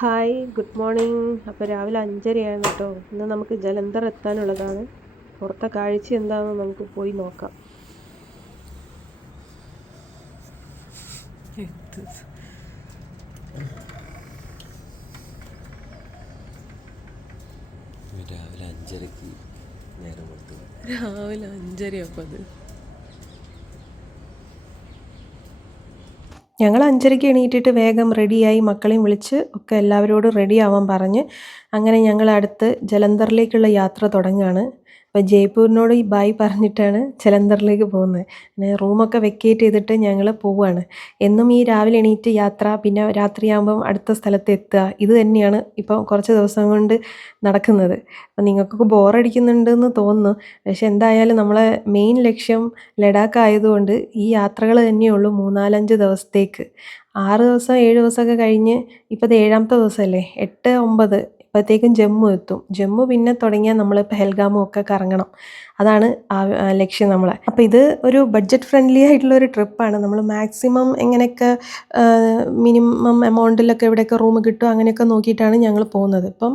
Hi, good morning. അപ്പോൾ രാവിലെ 5:30 കേട്ടോ. ഇന്ന് നമുക്ക് ജലന്ധർ എത്താനുള്ളതാണ്. പുറത്തെ കാഴ്ച എന്താണെന്ന് നമുക്ക് പോയി നോക്കാം. രാവിലെ 5:30 നേരം കൊടുത്തു. രാവിലെ 5:30 അപ്പോൾ അത് ഞങ്ങൾ 5:30 എണീറ്റിട്ട് വേഗം റെഡിയായി മക്കളെയും വിളിച്ച് ഒക്കെ എല്ലാവരോടും റെഡി ആവാൻ പറഞ്ഞ് അങ്ങനെ ഞങ്ങൾ അടുത്ത് ജലന്ധറിലേക്കുള്ള യാത്ര തുടങ്ങുകയാണ്. അപ്പോൾ ജയ്പൂരിനോട് ഈ ബായ് പറഞ്ഞിട്ടാണ് ജലന്ധറിലേക്ക് പോകുന്നത്. പിന്നെ റൂമൊക്കെ വെക്കേറ്റ് ചെയ്തിട്ട് ഞങ്ങൾ പോവുകയാണ്. എന്നും ഈ രാവിലെ എണീറ്റ് യാത്ര, പിന്നെ രാത്രിയാകുമ്പം അടുത്ത സ്ഥലത്ത് എത്തുക, ഇത് തന്നെയാണ് ഇപ്പം കുറച്ച് ദിവസം കൊണ്ട് നടക്കുന്നത്. അപ്പം നിങ്ങൾക്കൊക്കെ ബോറടിക്കുന്നുണ്ടെന്ന് തോന്നുന്നു. പക്ഷെ എന്തായാലും നമ്മളെ മെയിൻ ലക്ഷ്യം ലഡാക്ക് ആയതുകൊണ്ട് ഈ യാത്രകൾ തന്നെയുള്ളൂ 3-4-5 ദിവസത്തേക്ക്. 6 ദിവസം 7 ദിവസമൊക്കെ കഴിഞ്ഞ് ഇപ്പോൾ ഇത് 7ാമത്തെ ദിവസമല്ലേ, 8, 9 അപ്പോഴത്തേക്കും ജമ്മു എത്തും. ജമ്മു പിന്നെ തുടങ്ങിയാൽ നമ്മൾ പെഹൽഗാമും ഒക്കെ കറങ്ങണം. അതാണ് ലക്ഷ്യം നമ്മളെ. അപ്പോൾ ഇത് ഒരു ബഡ്ജറ്റ് ഫ്രണ്ട്ലി ആയിട്ടുള്ളൊരു ട്രിപ്പാണ്. നമ്മൾ മാക്സിമം എങ്ങനെയൊക്കെ മിനിമം എമൗണ്ടിലൊക്കെ എവിടെയൊക്കെ റൂം കിട്ടും അങ്ങനെയൊക്കെ നോക്കിയിട്ടാണ് ഞങ്ങൾ പോകുന്നത്. ഇപ്പം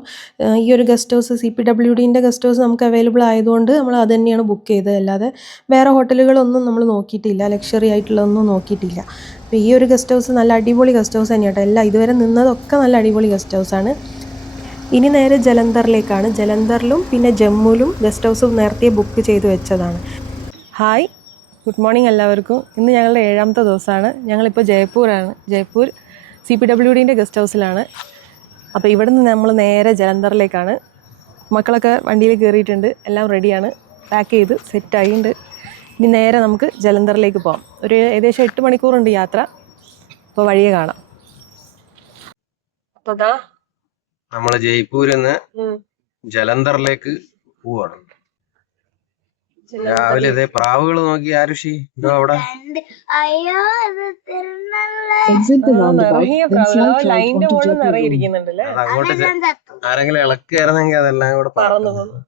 ഈ ഒരു ഗസ്റ്റ് ഹൗസ് CPWDൻ്റെ ഗസ്റ്റ് ഹൗസ് നമുക്ക് അവൈലബിൾ ആയതുകൊണ്ട് നമ്മൾ അത് തന്നെയാണ് ബുക്ക് ചെയ്തത്. അല്ലാതെ വേറെ ഹോട്ടലുകളൊന്നും നമ്മൾ നോക്കിയിട്ടില്ല, ലക്ഷറി ആയിട്ടുള്ളതൊന്നും നോക്കിയിട്ടില്ല. അപ്പോൾ ഈ ഒരു ഗസ്റ്റ് ഹൗസ് നല്ല അടിപൊളി ഗസ്റ്റ് ഹൗസ് തന്നെയാണ് കേട്ടോ. എല്ലാം ഇതുവരെ നിന്നതൊക്കെ നല്ല അടിപൊളി ഗസ്റ്റ് ഹൗസാണ്. ഇനി നേരെ ജലന്ധറിലേക്കാണ്. ജലന്ധറിലും പിന്നെ ജമ്മുവിലും ഗസ്റ്റ് ഹൗസ് നേരത്തെ ബുക്ക് ചെയ്ത് വെച്ചതാണ്. ഹായ്, ഗുഡ് മോർണിംഗ് എല്ലാവർക്കും. ഇന്ന് ഞങ്ങളുടെ 7ാമത്തെ ദിവസമാണ്. ഞങ്ങളിപ്പോൾ ജയ്പൂരാണ്. ജയ്പൂർ CPWDൻ്റെ ഗസ്റ്റ് ഹൗസിലാണ്. അപ്പോൾ ഇവിടെ നിന്ന് നമ്മൾ നേരെ ജലന്ധറിലേക്കാണ്. മക്കളൊക്കെ വണ്ടിയിൽ കയറിയിട്ടുണ്ട്, എല്ലാം റെഡിയാണ്, പാക്ക് ചെയ്ത് സെറ്റായിട്ടുണ്ട്. ഇനി നേരെ നമുക്ക് ജലന്ധറിലേക്ക് പോകാം. ഒരു ഏകദേശം 8 മണിക്കൂറുണ്ട് യാത്ര. അപ്പോൾ വഴിയെ കാണാം. അപ്പോൾ അതാ നമ്മള് ജയ്പൂരിൽ നിന്ന് ജലന്ധറിലേക്ക് പോവാണ്. രാവിലെ ഇതേ പ്രാവുകൾ നോക്കി ആരുഷി ഇതോ അവിടെ അങ്ങോട്ട് ആരെങ്കിലും ഇളക്കായിരുന്നെങ്കിൽ അതെല്ലാം കൂടെ പറന്നു പോകുന്നു.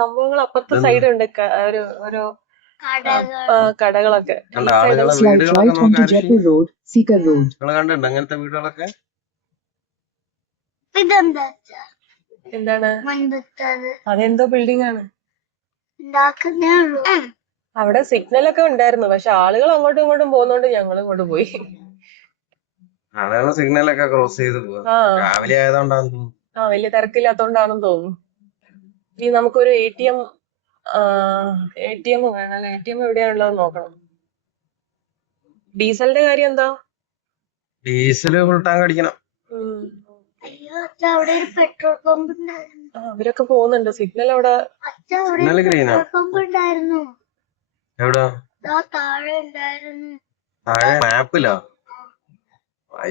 സംഭവങ്ങൾ അപ്പുറത്തെ സൈഡ് ഉണ്ട്, ഓരോ കടകളൊക്കെ. വീടുകളൊക്കെ കണ്ടിട്ടുണ്ട് അങ്ങനത്തെ വീടുകളൊക്കെ. എന്താണ് അതെന്തോ ബിൽഡിംഗ് ആണ്. അവിടെ സിഗ്നൽ ഒക്കെ ഉണ്ടായിരുന്നു, പക്ഷെ ആളുകൾ അങ്ങോട്ടും ഇങ്ങോട്ടും പോകുന്നോണ്ട് ഞങ്ങൾ ഇങ്ങോട്ട് പോയി. ആളുകൾ സിഗ്നലൊക്കെ ക്രോസ് ചെയ്ത് പോവാ. രാവിലെ ആയതുകൊണ്ടാണ് വലിയ തിരക്കില്ലാത്തോണ്ടാണെന്ന് തോന്നുന്നു. ഇനി നമുക്കൊരു ATM വേണം. ATM എവിടെയാണുള്ളത് നോക്കണം. ഡീസലിന്റെ കാര്യം എന്താ? ഡീസല് ഫുൾ ടാങ്ക് അടിക്കണം. അവിടെ ഒരു പെട്രോൾ പമ്പ് അവരൊക്കെ പോകുന്നുണ്ട്. സിഗ്നൽ അവിടെ പമ്പ് ഉണ്ടായിരുന്നു. എവിടാ? താഴെ ഉണ്ടായിരുന്നു. താഴെ മാപ്പിലോ?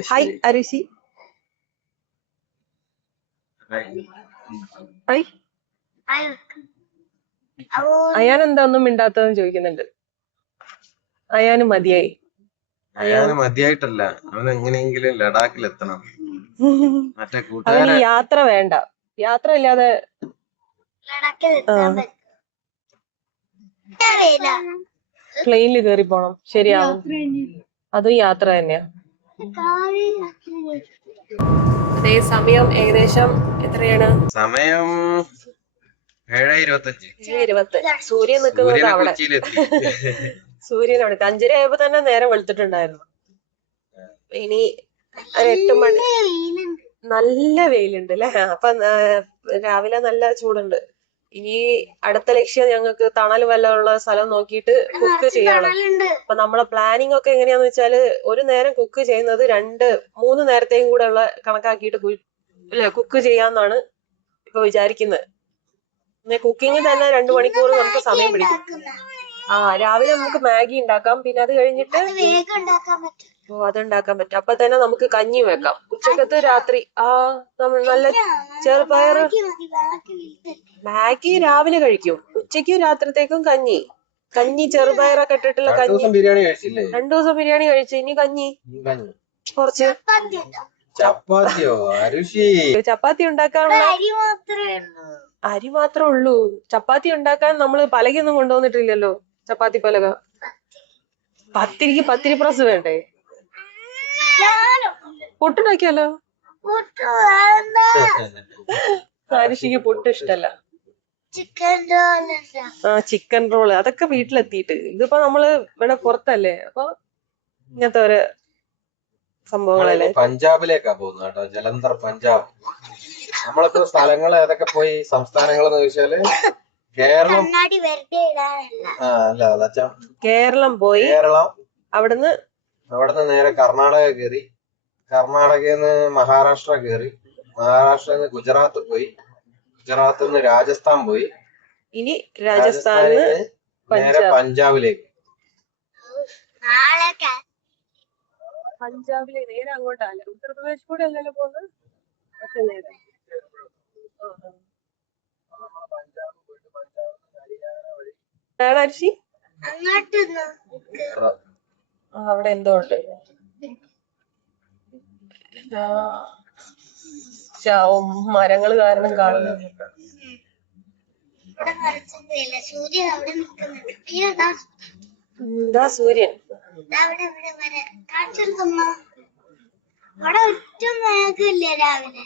ഹായ് അരുഷി. ഹായ്. അയാൻ എന്താ ഒന്നും മിണ്ടാത്തതെന്ന് ചോദിക്കുന്നുണ്ട്. അയാന് മതിയായി. അയാന് മതിയായിട്ടല്ല, അവൻ എങ്ങനെയെങ്കിലും ലഡാക്കിൽ എത്തണം. മറ്റേ അവന് യാത്ര വേണ്ട. യാത്ര ഇല്ലാതെ പ്ലെയിനിൽ കയറി പോണം. ശരിയാവും, അതും യാത്ര തന്നെയാ. അതേ സമയം ഏകദേശം എത്രയാണ്? സമയം 7:25. സൂര്യൻ നിൽക്കുന്നത് അവിടെ. സൂര്യൻ അവിടെ 5:30 ആയപ്പോ തന്നെ നേരം വെളുത്തിട്ടുണ്ടായിരുന്നു. ഇനി 8 മണി. നല്ല വെയിലുണ്ട് അല്ലെ? അപ്പൊ രാവിലെ നല്ല ചൂടുണ്ട്. ഇനി അടുത്ത ലക്ഷ്യം ഞങ്ങൾക്ക് തണൽ വല്ലതുള്ള സ്ഥലം നോക്കിയിട്ട് കുക്ക് ചെയ്യണം. അപ്പൊ നമ്മളെ പ്ലാനിങ് ഒക്കെ എങ്ങനെയാന്ന് വെച്ചാല് ഒരു നേരം കുക്ക് ചെയ്യുന്നത് 2-3 നേരത്തേക്കും കൂടെ ഉള്ള കണക്കാക്കിയിട്ട് കുക്ക് ചെയ്യാന്നാണ് ഇപ്പൊ വിചാരിക്കുന്നത്. കുക്കിംഗ് തന്നെ 2 മണിക്കൂർ നമുക്ക് സമയം പിടിക്കും. രാവിലെ നമുക്ക് മാഗി ഉണ്ടാക്കാം, പിന്നെ അത് കഴിഞ്ഞിട്ട് അതുണ്ടാക്കാൻ പറ്റും. അപ്പൊ തന്നെ നമുക്ക് കഞ്ഞി വെക്കാം. ഉച്ചക്കത്ത് രാത്രി നല്ല ചെറുപയർ മാഗി രാവിലെ കഴിക്കും. ഉച്ചയ്ക്കും രാത്രിത്തേക്കും കഞ്ഞി ചെറുപയറൊക്കെ ഇട്ടിട്ടുള്ള കഞ്ഞി. 2 ദിവസം ബിരിയാണി കഴിച്ചു. ഇനി കഞ്ഞി കുറച്ച്. ചപ്പാത്തി ഉണ്ടാക്കാനുള്ള അരി മാത്രമേ ഉള്ളൂ. ചപ്പാത്തി ഉണ്ടാക്കാൻ നമ്മള് പലകൊന്നും കൊണ്ടുവന്നിട്ടില്ലല്ലോ. ചപ്പാത്തി പലക. പത്തിരി പ്രസ് വേണ്ടേ? പുട്ടുണ്ടാക്കിയാലോ? പുട്ട് വേണ്ട. സാരിഷിക്ക് പുട്ട് ഇഷ്ടല്ല. ചിക്കൻ റോൾ ചിക്കൻ റോള് അതൊക്കെ വീട്ടിലെത്തിയിട്ട്. ഇതിപ്പോ നമ്മള് ഇവിടെ പുറത്തല്ലേ, അപ്പൊ ഇങ്ങനത്തെ ഒരു സംഭവങ്ങളല്ലേ. പഞ്ചാബിലേക്കാ പോകുന്നത് കേട്ടോ, ജലന്ധർ പഞ്ചാബ്. നമ്മളിപ്പോ സ്ഥലങ്ങൾ ഏതൊക്കെ പോയി സംസ്ഥാനങ്ങൾ എന്ന് ചോദിച്ചാല് കേരളം, കണ്ണാടി വെറുതെ ഇടാനല്ല. അല്ല കേരളം പോയി, കേരളം, അവിടുന്ന് നേരെ കർണാടക കയറി, കർണാടകയിൽ നിന്ന് മഹാരാഷ്ട്ര കയറി, മഹാരാഷ്ട്രയിൽ നിന്ന് ഗുജറാത്ത് പോയി, ഗുജറാത്തിൽ നിന്ന് രാജസ്ഥാൻ പോയി, ഇനി രാജസ്ഥാനിൽ നേരെ പഞ്ചാബിലേക്ക്. നാളെ പഞ്ചാബിലെ നേരെ അങ്ങോട്ടല്ലേ, ഉത്തർപ്രദേശ് കൂടെ അല്ലല്ലോ പോകുന്നത്. അരിശി അങ്ങോട്ട് അവിടെ എന്തോ ഉണ്ട്. മരങ്ങള് കാരണം കാണുന്നു. ഇവിടെ മരച്ചൊന്നുമില്ല, സൂര്യൻ അവിടെ നിൽക്കുന്നുണ്ട്. ഇതാ സൂര്യൻ. അവിടെ കാണിച്ചെടുക്കുമ്പോ അവിടെ ഒട്ടും മേഘമില്ല രാവിലെ.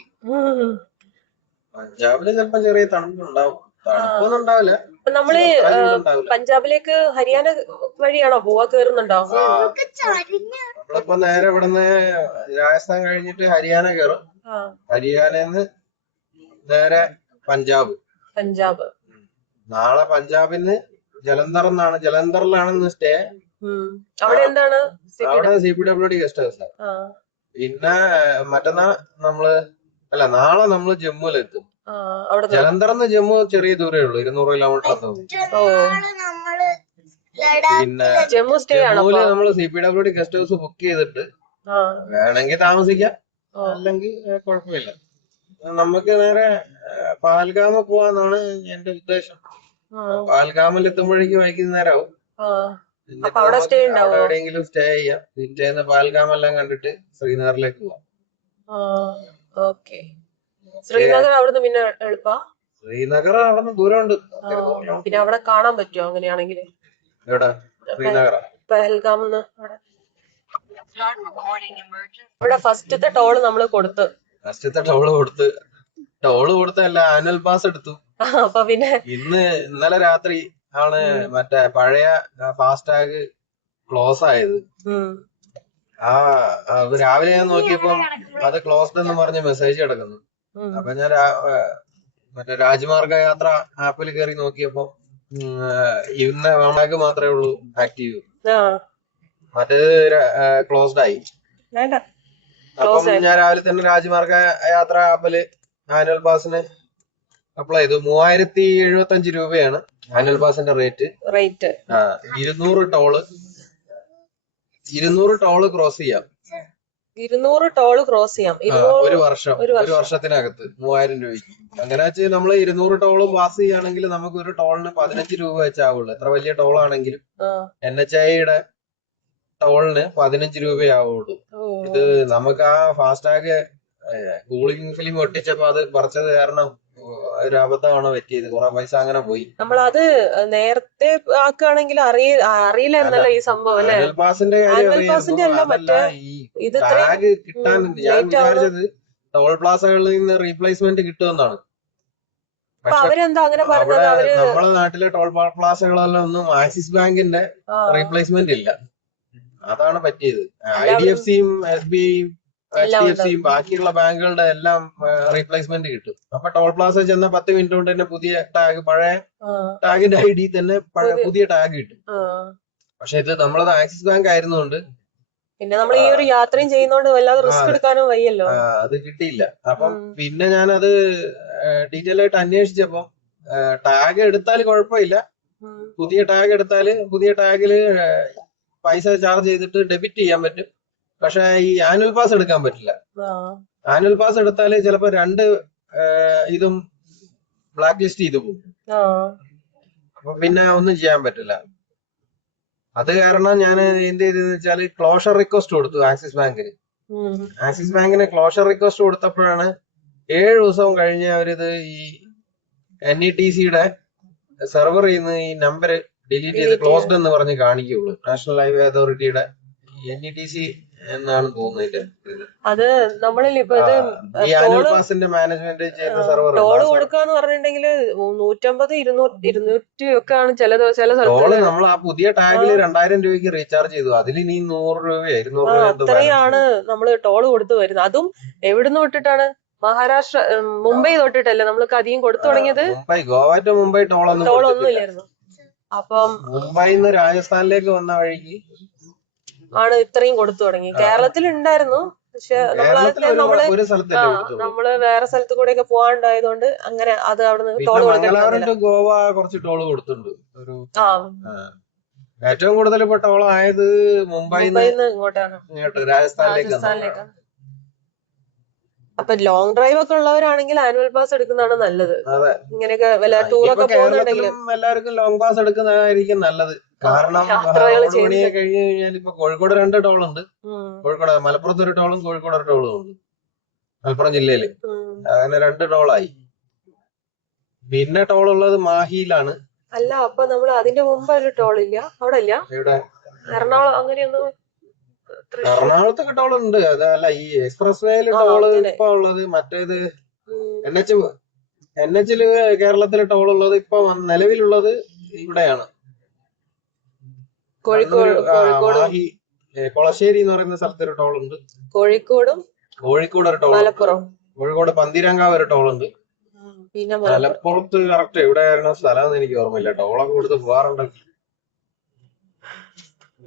പഞ്ചാബില് ചിലപ്പോ ചെറിയ തണുപ്പുണ്ടാവും, തണുപ്പൊന്നും ഉണ്ടാവില്ല. നമ്മള് പഞ്ചാബിലേക്ക് ഹരിയാന വഴിയാണോ പോവാ, കേറുന്നുണ്ടോ? നമ്മളിപ്പോ നേരെ ഇവിടുന്ന് രാജസ്ഥാൻ കഴിഞ്ഞിട്ട് ഹരിയാന കയറും, ഹരിയാനന്ന് നേരെ പഞ്ചാബ്. നാളെ പഞ്ചാബിന്ന് ജലന്ധറിലാണ് സ്റ്റേ. അവിടെ എന്താണ്? അവിടെ CPWD ഗസ്റ്റ് ഹൗസ്. പിന്നെ മറ്റന്നാ നാളെ നമ്മള് ജമ്മുവിലെത്തും. ജലന്ധറിന്ന് ജമ്മു ചെറിയ ദൂരേ ഉള്ളൂ, 200 കിലോമീറ്റർ. പിന്നെ ജമ്മുവില് നമ്മള് CPWD ഗസ്റ്റ് ഹൗസ് ബുക്ക് ചെയ്തിട്ട് വേണമെങ്കിൽ താമസിക്കാം, അല്ലെങ്കിൽ കുഴപ്പമില്ല. നമുക്ക് നേരെ പാൽഗാമ പോവാന്നാണ് എന്റെ ഉദ്ദേശം. പാൽഗാമിൽ എത്തുമ്പോഴേക്കും വൈകുന്നേരമാവും. എവിടെയെങ്കിലും സ്റ്റേ ചെയ്യാം. പിറ്റേന്ന് പാൽഗാമെല്ലാം കണ്ടിട്ട് ശ്രീനഗറിലേക്ക് പോവാം. ശ്രീനഗർ അവിടുന്ന് പിന്നെ എളുപ്പാ? ശ്രീനഗർ അവിടുന്ന് ദൂരമുണ്ട്. പിന്നെ അവിടെ കാണാൻ പറ്റുമോ അങ്ങനെയാണെങ്കിൽ? എവിടെ? ശ്രീനഗർ പഹൽഗാമെന്ന് ഇവിടെ ഫസ്റ്റത്തെ ടോള് നമ്മള് കൊടുത്ത്. ടോള് കൊടുത്തല്ല, ആനുവൽ പാസ് എടുത്തു. അപ്പൊ പിന്നെ ഇന്നലെ രാത്രി ആണ് മറ്റേ പഴയ ഫാസ്ടാഗ് ക്ലോസ് ആയത്. രാവിലെ ഞാൻ നോക്കിയപ്പം അത് ക്ലോസ്ഡ് എന്ന് പറഞ്ഞ് മെസ്സേജ് കിടക്കുന്നു. അപ്പൊ ഞാൻ മറ്റേ രാജ്മാർഗ യാത്ര ആപ്പിൽ കയറി നോക്കിയപ്പോ ഇന്ന ഫാസ്ടാഗ് മാത്രമേ ഉള്ളൂ ആക്റ്റീവ്, മറ്റേത് ക്ലോസ്ഡ് ആയി. അപ്പം ഞാൻ രാവിലെ തന്നെ രാജ്മാർഗ യാത്ര ആപ്പില് ആനുവൽ പാസിന് അപ്ലൈ ചെയ്തു. 3075 രൂപയാണ് ആനുവൽ പാസിന്റെ റേറ്റ്. 200 ടോള് ക്രോസ് ചെയ്യാം. 200 ടോള് ക്രോസ് ചെയ്യാം ഒരു വർഷത്തിനകത്ത് 3000 രൂപയ്ക്ക്. അങ്ങനെ വെച്ച് നമ്മൾ 200 ടോള് പാസ് ചെയ്യുകയാണെങ്കിൽ നമുക്ക് ഒരു ടോളിന് 15 രൂപ വെച്ചാവുള്ളൂ. എത്ര വലിയ ടോളാണെങ്കിലും NHIയുടെ ടോളിന് 15 രൂപയാവുള്ളൂ. ഇത് നമുക്ക് ആ ഫാസ്ടാഗ് കൂളിംഗ് ഫിലിം ഒട്ടിച്ചപ്പോ അത് പറിച്ചത് കാരണം ഒരു അബദ്ധമാണ് പറ്റിയത്. കുറെ പൈസ അങ്ങനെ പോയി. നമ്മളത് നേരത്തെ ആക്കുകയാണെങ്കിൽ അറിയില്ലായിരുന്നല്ലോ ഈ സംഭവം. ആനുവൽ പാസിന്റെ ഈ ടാഗ് കിട്ടാൻ ഞാൻ വിചാരിച്ചത് ടോൾ പ്ലാസകളിൽ നിന്ന് റീപ്ലേസ്മെന്റ് കിട്ടുമെന്നാണ്. നമ്മളെ നാട്ടിലെ ടോൾ പ്ലാസകളെല്ലാം ഒന്നും ആക്സിസ് ബാങ്കിന്റെ റീപ്ലേസ്മെന്റ് ഇല്ല. അതാണ് പറ്റിയത്. IDFCയും SBIയും HDFCയും ബാക്കിയുള്ള ബാങ്കുകളുടെ എല്ലാം റീപ്ലേസ്മെന്റ് കിട്ടും. അപ്പൊ ടോൾ പ്ലാസ ചെന്ന 10 മിനിറ്റ് കൊണ്ട് തന്നെ പുതിയ ടാഗ്, പഴയ ടാഗിന്റെ ID തന്നെ പുതിയ ടാഗ് കിട്ടും. പക്ഷെ ഇത് നമ്മളത് ആക്സിസ് ബാങ്ക് ആയിരുന്നുകൊണ്ട് പിന്നെ നമ്മൾ ഈ ഒരു യാത്രയും ചെയ്യുന്നോണ്ട് വല്ലാതെ റിസ്ക് എടുക്കാനും വയ്യല്ലോ, അത് കിട്ടിയില്ല. അപ്പം പിന്നെ ഞാനത് ഡീറ്റെയിൽ ആയിട്ട് അന്വേഷിച്ചപ്പോ ടാഗ് എടുത്താൽ കുഴപ്പമില്ല. പുതിയ ടാഗ് എടുത്താല് പുതിയ ടാഗില് പൈസ ചാർജ് ചെയ്തിട്ട് ഡെബിറ്റ് ചെയ്യാൻ പറ്റും. പക്ഷെ ഈ ആനുവൽ പാസ് എടുക്കാൻ പറ്റില്ല. ആനുവൽ പാസ് എടുത്താല് ചിലപ്പോ 2 ഇതും ബ്ലാക്ക് ലിസ്റ്റ് ചെയ്തു പോകും. അപ്പൊ പിന്നെ ഒന്നും ചെയ്യാൻ പറ്റില്ല. അത് കാരണം ഞാൻ എന്ത് ചെയ്തെന്ന് വെച്ചാല് ക്ലോഷർ റിക്വസ്റ്റ് കൊടുത്തു ആക്സിസ് ബാങ്കിന്. ആക്സിസ് ബാങ്കിന് ക്ലോഷർ റിക്വസ്റ്റ് കൊടുത്തപ്പോഴാണ് 7 ദിവസം കഴിഞ്ഞ് അവരിത് ഈ NETCയുടെ സെർവറിൽ നിന്ന് ഈ നമ്പർ ഡിലീറ്റ് ചെയ്ത് ക്ലോസ്ഡ് എന്ന് പറഞ്ഞ് കാണിക്കുള്ളൂ. നാഷണൽ ഹൈവേ അതോറിറ്റിയുടെ NETC എന്നാണ് തോന്നുന്നത്. അത് നമ്മളിൽ ഇപ്പൊ ഇത് ഈ ആനുവൽ പാസിന്റെ മാനേജ്മെന്റ് ചെയ്യുന്ന സെർവർ ടോള് കൊടുക്കാന്ന് പറഞ്ഞിട്ടുണ്ടെങ്കിൽ 150, 200 ഒക്കെ ആണ് ചില ടോള് നമ്മൾ ആ പുതിയ ടാഗില് 2000 രൂപയ്ക്ക് റീചാർജ് ചെയ്തു. അതിൽ ഇനി 100 രൂപയോ 200 രൂപയോ അത്രയാണ് നമ്മള് ടോള് കൊടുത്തു വരുന്നത്. അതും എവിടുന്ന് തൊട്ടിട്ടാണ്? മഹാരാഷ്ട്ര, മുംബൈ തൊട്ടിട്ടല്ലേ നമ്മൾക്ക് അധികം കൊടുത്തു തുടങ്ങിയത്. മുംബൈ, ഗോവ ടു മുംബൈ ടോളൊന്നും ഇല്ലായിരുന്നു. അപ്പം മുംബൈന്ന് രാജസ്ഥാനിലേക്ക് വന്ന വഴിക്ക് ആണ് ഇത്രയും കൊടുത്തു തുടങ്ങി. കേരളത്തിൽ ഉണ്ടായിരുന്നു, പക്ഷെ നമ്മള് വേറെ സ്ഥലത്ത് കൂടെ ഒക്കെ പോകാണ്ടായതുകൊണ്ട് അങ്ങനെ അത് അവിടുന്ന് ടോള് കൊടുക്കാൻ. ഗോവ കുറച്ച് ടോള് കൊടുത്തിട്ടുണ്ട്. ഏറ്റവും കൂടുതൽ ഇപ്പൊ ടോൾ ആയത് മുംബൈന്ന് ഇങ്ങോട്ടാണ്, രാജസ്ഥാനിലേക്ക്. അപ്പൊ ലോങ് ഡ്രൈവ് ഒക്കെ ഉള്ളവരാണെങ്കിൽ ആനുവൽ പാസ് എടുക്കുന്നതാണ് നല്ലത്. ഇങ്ങനെയൊക്കെ വല്ല ടൂറൊക്കെ പോകുന്നുണ്ടെങ്കിൽ എല്ലാവർക്കും ലോങ് പാസ് എടുക്കുന്നതായിരിക്കും നല്ലത്. കാരണം കഴിഞ്ഞു കഴിഞ്ഞാൽ ഇപ്പൊ കോഴിക്കോട് 2 ടോളുണ്ട്. കോഴിക്കോട്, മലപ്പുറത്ത് ഒരു ടോളും കോഴിക്കോട് ഒരു ടോളും ഉണ്ട്. മലപ്പുറം ജില്ലയില് അങ്ങനെ 2 ടോളായി. പിന്നെ ടോൾ ഉള്ളത് മാഹിയിലാണ്. അല്ല, അപ്പൊ നമ്മൾ അതിന്റെ മുമ്പ് ഒരു ടോൾ ഇല്ല അവിടെ ഇല്ല? എറണാകുളം അങ്ങനെയൊന്നും? എറണാകുളത്തൊക്കെ ടോൾ ഉണ്ട്. അതല്ല, ഈ എക്സ്പ്രസ് വേയില് ടോള് ഇപ്പൊ ഉള്ളത് മറ്റേത് NH-ല് കേരളത്തില് ടോൾ ഉള്ളത് ഇപ്പൊ നിലവിലുള്ളത് ഇവിടെയാണ്, മാഹി കൊളശ്ശേരി എന്ന് പറയുന്ന സ്ഥലത്തൊരു ടോൾ ഉണ്ട്. കോഴിക്കോട് ഒരു ടോൾ, മലപ്പുറം, കോഴിക്കോട് പന്തീരാങ്കാവ് ഒരു ടോൾ ഉണ്ട്. പിന്നെ മലപ്പുറത്ത് കറക്റ്റ് എവിടെയായിരുന്നു സ്ഥലം എന്ന് എനിക്ക് ഓർമ്മയില്ല. ടോളൊക്കെ കൊടുത്ത് പോവാറുണ്ട്.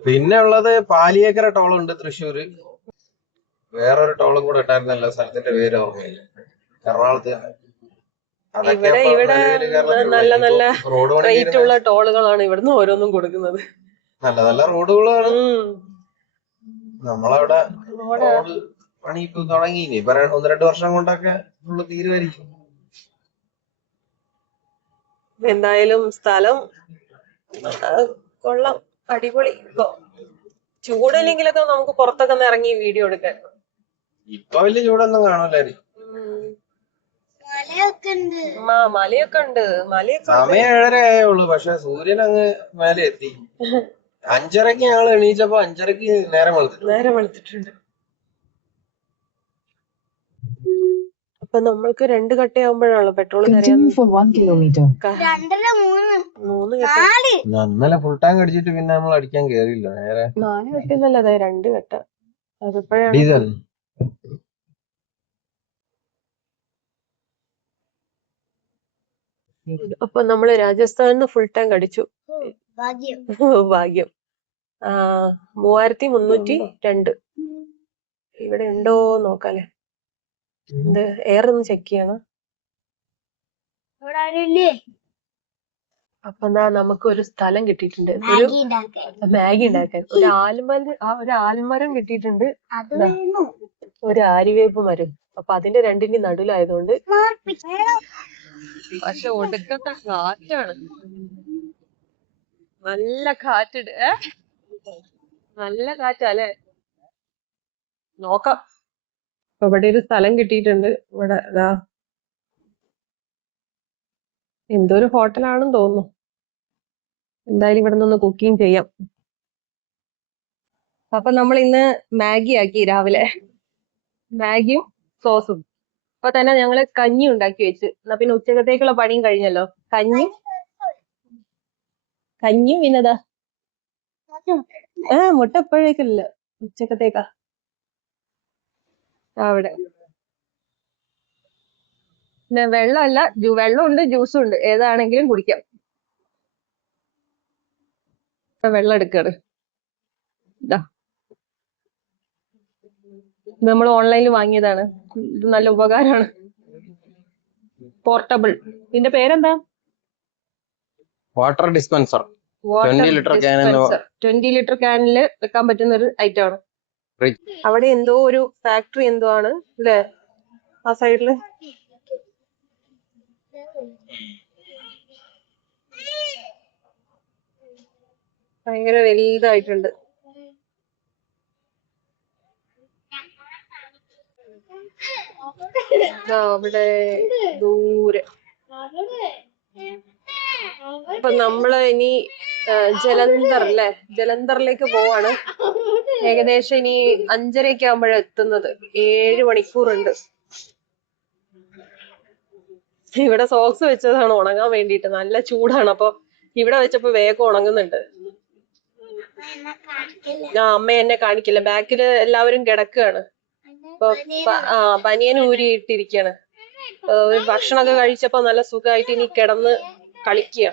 പിന്നെ ഉള്ളത് പാലിയേക്കര ടോളുണ്ട് തൃശ്ശൂര്. വേറൊരു ടോളും കൂടെ ഇട്ടായിരുന്നല്ലോ, സ്ഥലത്തിന്റെ പേര് ഓർമ്മയില്ല. എറണാകുളത്ത് ഇവിടെ നല്ല നല്ല റേറ്റ് ഉള്ള ടോളുകളാണ് ഇവിടുന്ന് ഓരോന്നും കൊടുക്കുന്നത്. നല്ല നല്ല റോഡുകളാണ്. നമ്മളവിടെ റോഡ് പണി ഇപ്പൊ തുടങ്ങി. ഇപ്പൊ 1-2 വർഷം കൊണ്ടൊക്കെ ഫുള്ള് തീരുമായിരിക്കും. എന്തായാലും സ്ഥലം കൊള്ളാം, അടിപൊളി. ചൂടില്ലെങ്കിലൊക്കെ നമുക്ക് പുറത്തൊക്കെ ഒന്ന് ഇറങ്ങി വീഡിയോ എടുക്കാൻ. ഇപ്പൊ വലിയ ചൂടൊന്നും കാണൂലായിരിക്കും. മലയൊക്കെ ഉണ്ട്. സമയം 7:30 ആയേ ഉള്ളൂ, പക്ഷെ സൂര്യൻ അങ്ങ് മേലെ എത്തി. 5:30-ക്ക് ഞങ്ങൾ എണീച്ചപ്പോ 5:30-ക്ക് നേരം വെളുത്തിട്ടുണ്ട്. അപ്പൊ നമ്മൾക്ക് 2 കട്ടയാവുമ്പോഴാണല്ലോ പെട്രോൾ ഇന്നലെ ഫുൾ ടാങ്ക് അടിച്ചിട്ട് പിന്നെ നമ്മൾ അടിക്കാൻ കേറിയില്ല. നേരെ 4 കട്ടയൊന്നല്ല, 2 കട്ട. അതിപ്പോഴാണ് ഡീസൽ. അപ്പൊ നമ്മള് രാജസ്ഥാനിന്ന് ഫുൾ ടാങ്ക് അടിച്ചു. ഭാഗ്യം. 3302. ഇവിടെ ഉണ്ടോ നോക്കാല്ലേ, ഇത് എയർ ഒന്ന് ചെക്ക് ചെയ്യണം. അപ്പൊ എന്താ, നമുക്ക് ഒരു സ്ഥലം കിട്ടിയിട്ടുണ്ട്, മാഗി ഉണ്ടാക്കാൻ. ഒരു ആൽമരം കിട്ടിയിട്ടുണ്ട്, ഒരു ആര്യവേപ്പ് മരം. അപ്പൊ അതിന്റെ 2ന്റെ നടുവിലായതുകൊണ്ട് പക്ഷെ ഒടുക്കത്തെ കാറ്റാണ്, നല്ല കാറ്റ്. നല്ല കാറ്റല്ലേ, നോക്കാം. അപ്പൊ ഇവിടെ ഒരു സ്ഥലം കിട്ടിയിട്ടുണ്ട്. ഇവിടെ എന്തോ ഒരു ഹോട്ടലാണെന്ന് തോന്നുന്നു. എന്തായാലും ഇവിടെ നിന്ന് കുക്കിംഗ് ചെയ്യാം. അപ്പൊ നമ്മൾ ഇന്ന് മാഗി ആക്കി രാവിലെ, മാഗിയും സോസും. അപ്പൊ തന്നെ ഞങ്ങള് കഞ്ഞി ഉണ്ടാക്കി വെച്ച്. എന്നാ പിന്നെ ഉച്ചക്കത്തേക്കുള്ള പണിയും കഴിഞ്ഞല്ലോ. കഞ്ഞിയും പിന്നെതാ മുട്ട എപ്പോഴേക്കില്ല, ഉച്ചക്കത്തേക്കാ. അവിടെ പിന്നെ വെള്ളമല്ല, വെള്ളമുണ്ട്, ജ്യൂസും ഉണ്ട്, ഏതാണെങ്കിലും കുടിക്കാം. വെള്ളം എടുക്കാറ് ഇതാ, നമ്മൾ ഓൺലൈനിൽ വാങ്ങിയതാണ്. ഇത് നല്ല ഉപകാരമാണ്, പോർട്ടബിൾ. ഇതിന്റെ പേരെന്താ? Water dispenser. 20 ലിറ്റർ ക്യാനില് വെക്കാൻ പറ്റുന്ന ഒരു ഐറ്റം ആണ്. അവിടെ എന്തോ ഒരു ഫാക്ടറി എന്തോ ആണ് അല്ലേ ആ സൈഡില്. ഭയങ്കര വലുതായിട്ടുണ്ട്. അവിടെ ദൂരെ. അപ്പൊ നമ്മള് ഇനി ജലന്ധറിലേക്ക് പോവാണ്. ഏകദേശം ഇനി 5:30 ആകുമ്പോഴാണ് എത്തുന്നത്. 7 മണിക്കൂറുണ്ട്. ഇവിടെ സോക്സ് വെച്ചതാണ് ഉണങ്ങാൻ വേണ്ടിട്ട്. നല്ല ചൂടാണ്. അപ്പൊ ഇവിടെ വെച്ചപ്പോ വേഗം ഉണങ്ങുന്നുണ്ട്. അമ്മ എന്നെ കാണിക്കില്ല. ബാക്കില് എല്ലാവരും കിടക്കുകയാണ്. അപ്പൊ ബനിയൻ ഊരിയിട്ടിരിക്കാണ്. ഭക്ഷണമൊക്കെ കഴിച്ചപ്പോ നല്ല സുഖമായിട്ട് ഇനി കിടന്ന് കളിക്കുക.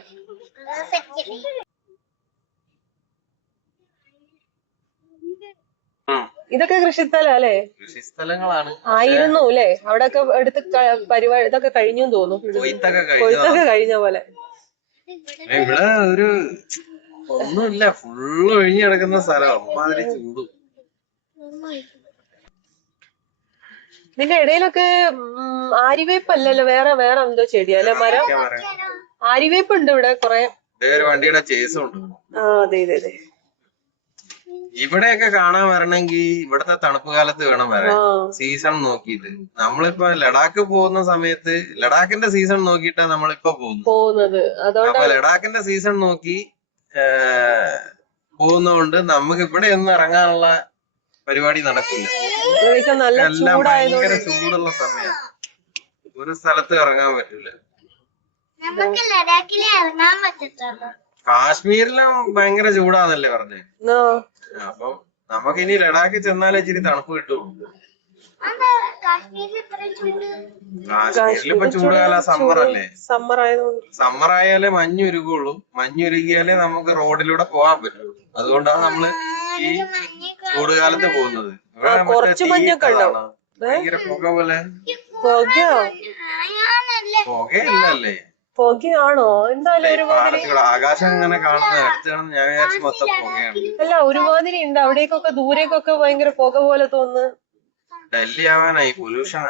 ഇതൊക്കെ കൃഷിസ്ഥലം അല്ലേ? കൃഷിസ്ഥലങ്ങളാണ്. ആയിരുന്നു അല്ലേ? അവിടെയൊക്കെ എടുത്ത് പരിപാടി ഇതൊക്കെ കഴിഞ്ഞു തോന്നുന്നു. കൊയ്ത്തൊക്കെ കഴിഞ്ഞ പോലെ. ഇവിടെ ഒരു ഒന്നുമില്ല, ഫുള്ള് ഒഴിഞ്ഞു കിടക്കുന്ന സ്ഥലം. അമ്മാതിരി ചൂട്. ഇതിന്റെ ഇടയിലൊക്കെ ആര്യവേപ്പ് അല്ലല്ലോ, വേറെ വേറെ എന്തോ ചെടിയാ അല്ലെ? മരം. ആര്യവേപ്പ് ഉണ്ട് ഇവിടെ കുറെ. ഒരു വണ്ടിയുടെ ചേസും ഉണ്ട്. അതെ അതെ അതെ. ഇവിടെയൊക്കെ കാണാൻ വരണമെങ്കിൽ ഇവിടത്തെ തണുപ്പ് കാലത്ത് വേണം വരാൻ, സീസൺ നോക്കിയിട്ട്. നമ്മളിപ്പോ ലഡാക്ക് പോകുന്ന സമയത്ത് ലഡാക്കിന്റെ സീസൺ നോക്കിയിട്ടാണ് നമ്മളിപ്പോ പോകുന്നത്. അപ്പൊ ലഡാക്കിന്റെ സീസൺ നോക്കി പോകുന്നതുകൊണ്ട് നമുക്ക് ഇവിടെ ഒന്നും ഇറങ്ങാനുള്ള പരിപാടി നടക്കില്ല. എല്ലാം ഭയങ്കര ചൂടുള്ള സമയം. ഒരു സ്ഥലത്ത് ഇറങ്ങാൻ പറ്റില്ല. നമുക്ക് ലഡാക്കിലെ ഇറങ്ങാൻ പറ്റത്തുള്ളൂ. കാശ്മീരിലും ഭയങ്കര ചൂടാന്നല്ലേ പറഞ്ഞേ. അപ്പൊ നമുക്ക് ഇനി ലഡാക്കിൽ ചെന്നാലേ ഇച്ചിരി തണുപ്പ് കിട്ടും. കാശ്മീരിൽ ഇപ്പൊ ചൂടുകാല സമ്മർ അല്ലേ. സമ്മർ ആയാലേ മഞ്ഞുരുകുള്ളൂ. മഞ്ഞുരുകിയാലേ നമുക്ക് റോഡിലൂടെ പോകാൻ പറ്റുള്ളൂ. അതുകൊണ്ടാണ് നമ്മള് ഈ ചൂടുകാലത്ത് പോകുന്നത്. ഭയങ്കര പുക പോലെ. പുകയില്ലല്ലേ? പുകയാണോ? എന്തായാലും ആകാശം ഇങ്ങനെ കാണുന്ന അടുത്താണ്. ഞാൻ വിചാരിച്ചു മൊത്തം പുകയാണ്. അല്ല, ഒരുമാതിരി ഉണ്ട്. അവിടേക്കൊക്കെ ദൂരേക്കൊക്കെ ഭയങ്കര പുക പോലെ തോന്നുന്നു. ഡൽഹി ആവാനായി, പൊല്യൂഷൻ.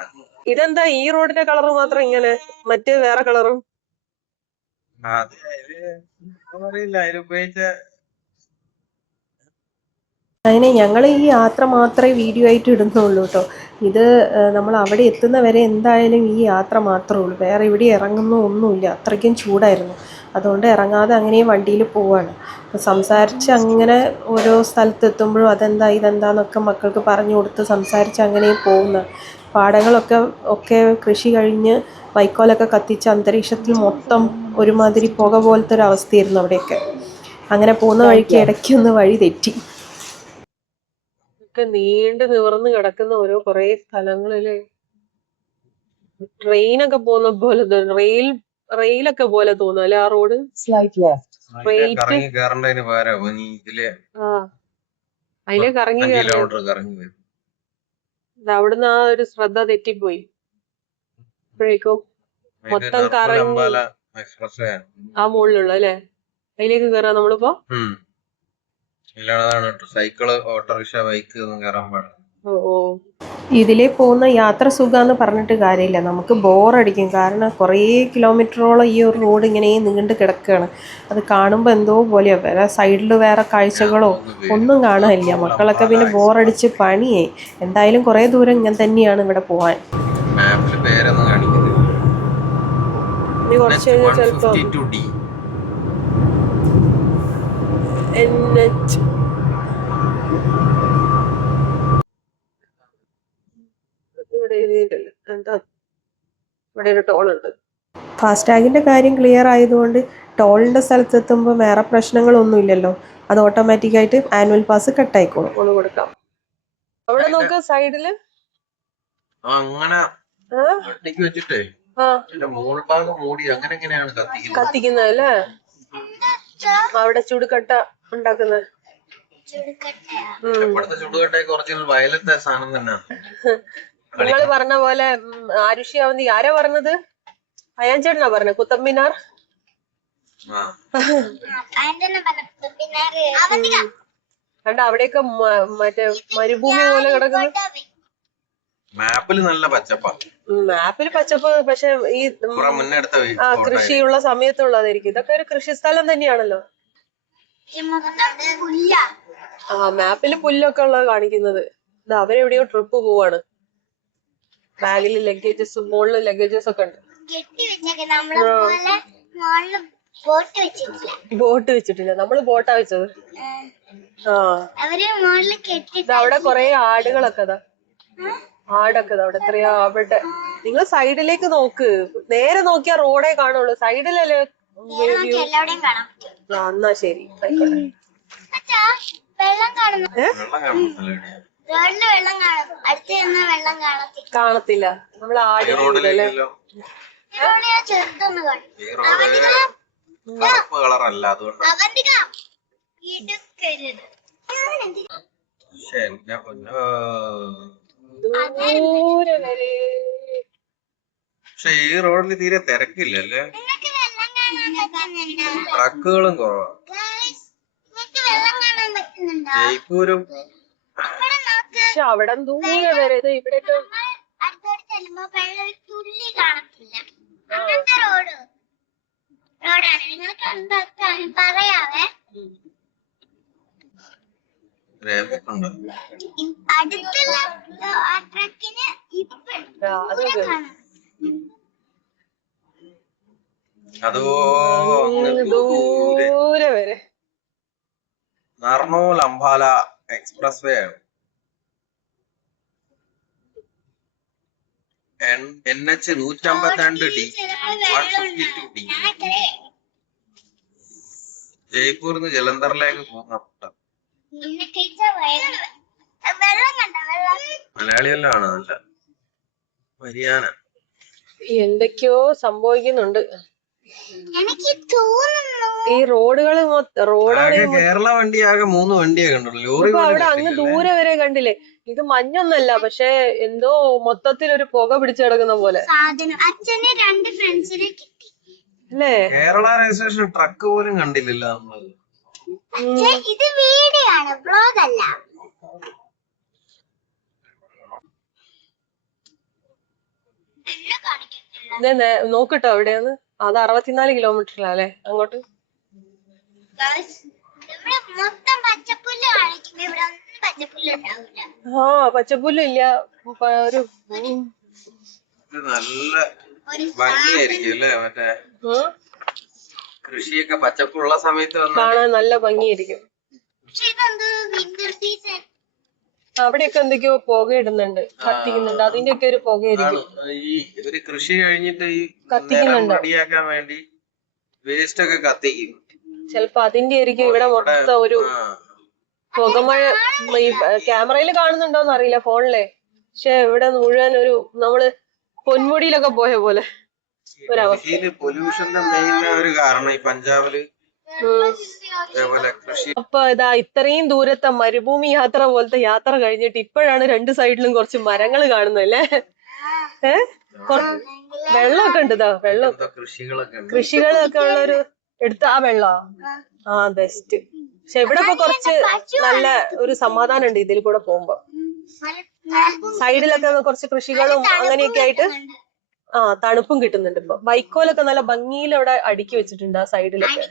ഇതെന്താ ഈ റോഡിന്റെ കളർ മാത്രം ഇങ്ങനെ, മറ്റേ വേറെ കളറും? അറിയില്ല, അതിലുപയോഗിച്ച. അതിനെ ഞങ്ങൾ ഈ യാത്ര മാത്രമേ വീഡിയോ ആയിട്ട് ഇടുന്നുള്ളൂ കേട്ടോ. ഇത് നമ്മൾ അവിടെ എത്തുന്ന വരെ എന്തായാലും ഈ യാത്ര മാത്രമേ ഉള്ളൂ. വേറെ ഇവിടെ ഇറങ്ങുന്നോ ഒന്നുമില്ല. അത്രയ്ക്കും ചൂടായിരുന്നു. അതുകൊണ്ട് ഇറങ്ങാതെ അങ്ങനെ വണ്ടിയിൽ പോവാണ്. സംസാരിച്ച് അങ്ങനെ ഓരോ സ്ഥലത്തെത്തുമ്പോഴും അതെന്താ ഇതെന്താന്നൊക്കെ മക്കൾക്ക് പറഞ്ഞു കൊടുത്ത് സംസാരിച്ച് അങ്ങനെ പോകുന്ന പാടങ്ങളൊക്കെ കൃഷി കഴിഞ്ഞ് വൈക്കോലൊക്കെ കത്തിച്ച് അന്തരീക്ഷത്തിൽ മൊത്തം ഒരുമാതിരി പുക പോലത്തെ ഒരു അവസ്ഥയായിരുന്നു അവിടെയൊക്കെ. അങ്ങനെ പോകുന്ന വഴിക്ക് ഇടയ്ക്കൊന്ന് വഴി തെറ്റി. നീണ്ടു നിവർന്ന് കിടക്കുന്ന ഓരോ കുറെ സ്ഥലങ്ങളില് ട്രെയിനൊക്കെ പോകുന്ന പോലെ റെയിലൊക്കെ പോലെ തോന്നും അല്ലെ ആ റോഡ്. അതിലെ കറങ്ങി അവിടുന്ന് ആ ഒരു ശ്രദ്ധ തെറ്റിപ്പോയി. അപ്പോഴേക്കും മൊത്തം കറങ്ങി ആ മുകളിലുള്ള അല്ലെ, അതിലേക്ക് കയറാം നമ്മളിപ്പോ. സൈക്കിള്, ഓട്ടോറിക്ഷ, ബൈക്ക് ഒന്നും കയറാൻ പാടില്ല. ഇതിലേ പോകുന്ന യാത്ര സുഖമെന്ന് പറഞ്ഞിട്ട് കാര്യമില്ല. നമുക്ക് ബോറടിക്കും. കാരണം കുറേ കിലോമീറ്ററോളം ഈ ഒരു റോഡ് ഇങ്ങനെ നീണ്ട് കിടക്കുകയാണ്. അത് കാണുമ്പോൾ എന്തോ പോലെയോ. വേറെ സൈഡിൽ വേറെ കാഴ്ചകളോ ഒന്നും കാണാനില്ല. മക്കളൊക്കെ പിന്നെ ബോറടിച്ച് പണിയായി. എന്തായാലും കുറേ ദൂരം ഇങ്ങനെ തന്നെയാണ് ഇവിടെ പോവാൻ. കുറച്ച് കഴിഞ്ഞാൽ ചിലപ്പോ ഇവിടെ എഴുതിയിട്ടില്ല. എന്താ ഇവിടെ ഒരു ടോൾ ഉണ്ട്. ഫാസ്ടാഗിൻ്റെ കാര്യം ക്ലിയർ ആയതുകൊണ്ട് ടോളിൻ്റെ സ്ഥലത്തെത്തുമ്പോൾ വേറെ പ്രശ്നങ്ങളൊന്നുമില്ലല്ലോ. അത് ഓട്ടോമാറ്റിക്കായിട്ട് ആനുവൽ പാസ് കട്ടായിക്കോളും. കൊടുക്കാം. അവിടെ നോക്ക് സൈഡില് അങ്ങനെ വെച്ചിട്ടേ കത്തിക്കുന്നതല്ലേ. അവിടെ ചുടുകട്ട ഉണ്ടാക്കുന്നത്. നിങ്ങൾ പറഞ്ഞ പോലെ ആരുഷി അവന്തി ആരാ പറഞ്ഞത്? അയാൻ ചേട്ടനാ പറഞ്ഞ കുത്തബ്മിനാർ. കണ്ട അവിടെയൊക്കെ മറ്റേ മരുഭൂമി പോലെ കിടക്കുന്നു. മാപ്പിൽ നല്ല പച്ചപ്പാ. മാപ്പിൽ പച്ചപ്പ്, പക്ഷെ ഈ കൃഷിയുള്ള സമയത്തുള്ളതായിരിക്കും. ഇതൊക്കെ ഒരു കൃഷി സ്ഥലം തന്നെയാണല്ലോ. മാപ്പില് പുല്ലൊക്കെ ഉള്ളത് കാണിക്കുന്നത്. ഇത് അവരെവിടെയോ ട്രിപ്പ് പോവാണ്. ബാഗില് ലഗേജസ്, മുകളില് ലഗേജസ് ഒക്കെ ഉണ്ട്. ബോട്ട് വെച്ചിട്ടില്ല. ബോട്ട് വെച്ചിട്ടില്ല, നമ്മള് ബോട്ടാ വെച്ചത്. ആ അവര് മുകളിൽ കെട്ടിട്ട് അവിടെ കൊറേ ആടുകളൊക്കെ ആടൊക്കെ അവിടെ എത്രയാ അവിടെ. നിങ്ങൾ സൈഡിലേക്ക് നോക്ക്, നേരെ നോക്കിയാ റോഡേ കാണുള്ളൂ, സൈഡിലല്ലേ വ്യൂ. എല്ലാവിടെയും കാണാൻ പറ്റും. എന്നാ ശരി, ആയിക്കോട്ടെ. അച്ഛാ, വെള്ളം കാണുന്നു. വെള്ളം കാണുന്ന റോഡില് വെള്ളം കാണും, അടുത്ത് ചെന്ന വെള്ളം കാണത്തില്ല. കാണത്തില്ല, നമ്മൾ ആടില്ലേ. ചെറുതൊന്ന് കാണും. കറുപ്പ് കളറല്ല, അതുകൊണ്ട് അവന്റെ ഇടുക്കരുത്. ദൂരെ വരെ. പക്ഷെ ഈ റോഡിൽ തീരെ തിരക്കില്ലല്ലേ, നിങ്ങൾക്ക് വെള്ളം കാണാൻ പറ്റുന്നുണ്ടോ? ട്രക്കുകളും കുറവാ. നിങ്ങൾക്ക് വെള്ളം കാണാൻ പറ്റുന്നുണ്ടോ? ജയ്പൂരും ഇവിടെ നോക്ക്. പക്ഷെ അവിടെ ദൂരെ വരെ ഇവിടെയൊക്കെ അടുത്തോട്ട് ചെല്ലുമ്പോ വെള്ളം ഒരു തുള്ളി കാണത്തില്ല. അങ്ങനത്തെ റോഡാണ്. നിങ്ങൾക്ക് എന്താ പറയാവേ. അടുത്തുള്ള ആ ട്രക്കിന് ഇപ്പൊ കാണാം. അതോ ദൂരെ വരെ. നർണോൽ അംബാല എക്സ്പ്രസ് വേ ആണ്. NH 152D ജയ്പൂരിന്ന് ജലന്ധറിലേക്ക് പോകുന്ന മലയാളിയെല്ലാം നല്ല മരിയാന. എന്തൊക്കെയോ സംഭവിക്കുന്നുണ്ട് എനിക്ക് തോന്നുന്നു. ഈ റോഡുകള് കേരള വണ്ടി ആകെ 3 വണ്ടിയെ കണ്ടുള്ളൂ. ലോറി ഇപ്പൊ അവിടെ അങ്ങ് ദൂരെ വരെ കണ്ടില്ലേ. ഇത് മഞ്ഞൊന്നല്ല, പക്ഷെ എന്തോ മൊത്തത്തിലൊരു പുക പിടിച്ചു കിടക്കുന്ന പോലെ. അച്ഛന് 2 ഫ്രണ്ട്സിനെ കിട്ടി അല്ലേ. കേരള രജിസ്ട്രേഷൻ ട്രക്ക് പോലും കണ്ടില്ലല്ലോ നമ്മള്. ഇത് വീഡിയോ ആണ്, വ്ലോഗ് അല്ല. നോക്കട്ടോ എവിടെയാന്ന്. അത് 64 കിലോമീറ്ററിലല്ലേ അങ്ങോട്ട്. ഇവിടെ മൊത്തം പച്ചപ്പുല്ല് കാണിക്കുന്നു. ഇവിടെ ഒന്നും പച്ചപ്പുല്ല് ഉണ്ടാവില്ല. പച്ചപ്പുല്ലും ഇല്ല. ഒരു നല്ല ഭംഗിയായിരിക്കും അല്ലേ, മറ്റേ കൃഷിയൊക്കെ പച്ചപ്പുള്ള സമയത്ത് കാണാൻ നല്ല ഭംഗിയായിരിക്കും. പക്ഷെ ഇതെന്ത് വിന്റർ സീസൺ. അവിടെയൊക്കെ എന്തൊക്കെയോ പുകയിടുന്നുണ്ട്, കത്തിക്കുന്നുണ്ട്. അതിന്റെയൊക്കെ ഒരു പുകയായിരിക്കും. ഈ ഒരു കൃഷി കഴിഞ്ഞിട്ട് ഈ കത്തിക്കുന്നുണ്ട്, റെഡിയാക്കാൻ വേണ്ടി വേസ്റ്റ് ഒക്കെ കത്തിക്കും. ചെലപ്പോ അതിന്റെ ആയിരിക്കും. ഇവിടെ മൊത്തം ഒരു പുകമഴ. ഈ ക്യാമറയിൽ കാണുന്നുണ്ടോന്ന് അറിയില്ല, ഫോണിലെ. പക്ഷെ ഇവിടെ മുഴുവൻ ഒരു നമ്മള് പൊന്മുടിയിലൊക്കെ പോയ പോലെ ഒരവസ്ഥ. പൊല്യൂഷന്റെ മെയിൻ ഒരു കാരണം ഈ പഞ്ചാബില് കൃഷി. അപ്പൊ ഇതാ ഇത്രയും ദൂരത്തെ മരുഭൂമി യാത്ര പോലത്തെ യാത്ര കഴിഞ്ഞിട്ട് ഇപ്പോഴാണ് 2 സൈഡിലും കുറച്ച് മരങ്ങൾ കാണുന്നല്ലേ. വെള്ളമൊക്കെ ഉണ്ട്. ഇതാ വെള്ളം, കൃഷികളൊക്കെ ഉള്ളൊരു എടുത്ത ആ വെള്ളം. ബെസ്റ്റ്. പക്ഷെ ഇവിടെ ഇപ്പൊ കുറച്ച് നല്ല ഒരു സമാധാനം ഉണ്ട് ഇതിൽ കൂടെ പോകുമ്പോ. സൈഡിലൊക്കെ കുറച്ച് കൃഷികളും അങ്ങനെയൊക്കെ ആയിട്ട് തണുപ്പും കിട്ടുന്നുണ്ട്. ഇപ്പൊ വൈക്കോലൊക്കെ നല്ല ഭംഗിയിൽ അവിടെ അടുക്കി വെച്ചിട്ടുണ്ട് ആ സൈഡിലൊക്കെ.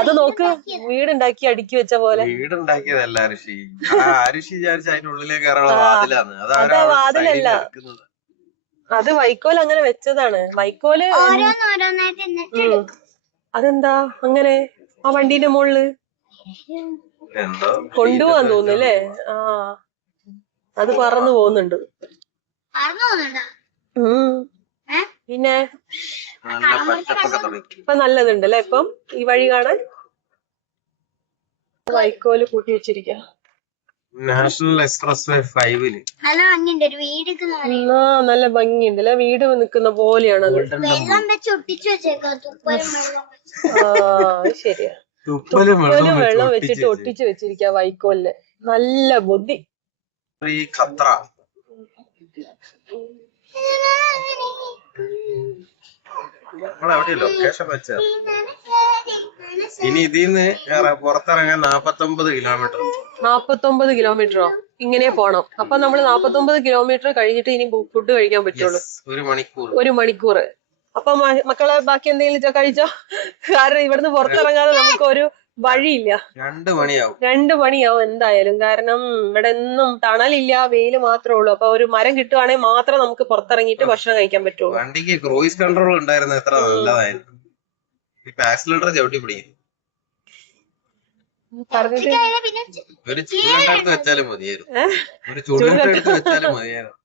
അത് നോക്ക്, വീടുണ്ടാക്കി അടുക്കി വെച്ച പോലെ. വീടുണ്ടാക്കിയതല്ല അരിശി, അരിശി വിചാരിച്ച അതിന്റെ ഉള്ളിലേക്ക് വാതിലാണ്. അതാ വാതിലല്ല, അത് വൈക്കോൽ അങ്ങനെ വെച്ചതാണ്. വൈക്കോല് അതെന്താ അങ്ങനെ ആ വണ്ടീന്റെ മുകളില് കൊണ്ടുപോവാൻ തോന്നുന്നല്ലേ. അത് പറന്നു പോകുന്നുണ്ട്. പിന്നെ ഇപ്പൊ നല്ലതുണ്ടല്ലേ ഇപ്പം ഈ വഴി കാണാൻ. വൈക്കോല് കൂട്ടി വെച്ചിരിക്ക. നാഷണൽ എക്സ്പ്രസ് വേ 5 നല്ല ഭംഗിയുണ്ടല്ലേ. വീട് നിൽക്കുന്ന പോലെയാണ് അത്. ശരിയാ, തുപ്പലും വെള്ളം വെച്ചിട്ട് ഒട്ടിച്ചു വെച്ചിരിക്ക വൈക്കോലില്. നല്ല ബുദ്ധി. ലൊക്കേഷൻ വെച്ച ഇനി ഇതിന്ന് പുറത്തിറങ്ങാൻ 49 കിലോമീറ്റർ. 49 കിലോമീറ്ററോ ഇങ്ങനെ പോണം. അപ്പൊ നമ്മൾ 49 കിലോമീറ്റർ കഴിഞ്ഞിട്ട് ഇനി ഫുഡ് കഴിക്കാൻ പറ്റുള്ളൂ. 1 മണിക്കൂർ. അപ്പൊ മക്കളെ ബാക്കി എന്തെങ്കിലും കഴിച്ചോ. കാരണം ഇവിടുന്ന് പുറത്തിറങ്ങാതെ നമുക്ക് ഒരു വഴിയില്ല. 2 മണിയാവും എന്തായാലും. കാരണം ഇവിടെ ഒന്നും തണലില്ല, വെയില് മാത്രമേ ഉള്ളൂ. അപ്പൊ ഒരു മരം കിട്ടുവാണെങ്കിൽ മാത്രം നമുക്ക് പുറത്തിറങ്ങിയിട്ട് ഭക്ഷണം കഴിക്കാൻ പറ്റുള്ളൂ. വണ്ടിക്ക് ക്രൂയിസ് കൺട്രോൾ ഉണ്ടായിരുന്നു, എത്ര നല്ലതായിരുന്നു. ഇപ്പൊ ആക്സിലേറ്റർ ചവിട്ടി പിടിക്കും. പറഞ്ഞിട്ട് പിന്നെ ഒരു ചുടുകട്ട എടുത്ത് വെച്ചാലും മതിയായിരുന്നു. ഏഹ്? ഒരു ചുടുകട്ട എടുത്ത് വെച്ചാലും മതിയായിരുന്നു.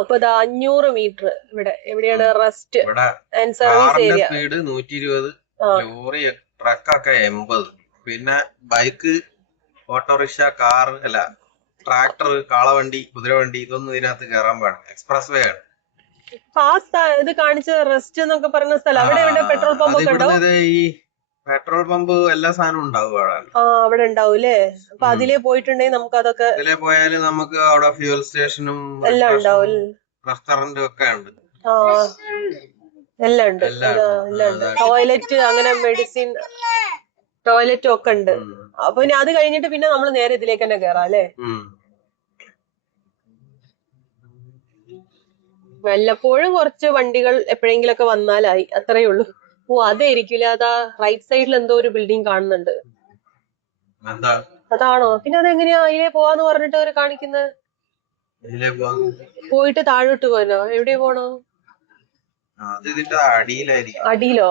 അപ്പൊ ഇത് 500 മീറ്റർ ഇവിടെ എവിടെയാണ് റെസ്റ്റ് ഇവിടെ ആൻഡ് സർവീസ് കാറിന്റെ ഏരിയ. സ്പീഡ് 120, ലോറി ട്രക്കൊക്കെ 80. പിന്നെ ബൈക്ക്, ഓട്ടോറിക്ഷ, കാർ അല്ല ട്രാക്ടർ, കാളവണ്ടി, കുതിരവണ്ടി ഇതൊന്നും ഇതിനകത്ത് കയറാൻ പാടില്ല. എക്സ്പ്രസ് വേ ആണ്. ഇത് കാണിച്ച റെസ്റ്റ് എന്നൊക്കെ പറയുന്ന സ്ഥലം അവിടെ എവിടെ പെട്രോൾ പമ്പ് ഒക്കെ ഉണ്ടാവും? ഇത് ഈ പെട്രോൾ പമ്പ് എല്ലാ സാധനവും ഉണ്ടാവും അവിടെ. അവിടെ ഉണ്ടാവും അല്ലേ? അപ്പൊ അതിലേ പോയിട്ടുണ്ടെങ്കിൽ നമുക്ക് അതൊക്കെ ഇതിലെ പോയാല് നമുക്ക് അവിടെ ഫ്യൂൽ സ്റ്റേഷനും എല്ലാം ഉണ്ടാവും. റെസ്റ്റോറന്റും ഒക്കെ ഉണ്ട്. എല്ലാം ഉണ്ട്. എല്ലാം ഉണ്ട്. ടോയ്ലറ്റ്, അങ്ങനെ മെഡിസിൻ, ടോയ്ലറ്റും ഒക്കെ ഉണ്ട്. അപ്പൊ ഇനി അത് കഴിഞ്ഞിട്ട് പിന്നെ നമ്മൾ നേരെ ഇതിലേക്ക് തന്നെ കേറാം അല്ലേ? വല്ലപ്പോഴും കുറച്ച് വണ്ടികൾ എപ്പോഴെങ്കിലും ഒക്കെ വന്നാലായി, അത്രയേ ഉള്ളൂ. ഓ അതായിരിക്കില്ല, അതാ റൈറ്റ് സൈഡിൽ എന്തോ ഒരു ബിൽഡിംഗ് കാണുന്നുണ്ട്. അതാണോ? പിന്നെ അതെങ്ങനെയാ അതിലെ പോവാന്ന് പറഞ്ഞിട്ട് അവര് കാണിക്കുന്നത്? പോയിട്ട് താഴോട്ട് പോകാനോ? എവിടെ പോണോ? അടിയിലോ?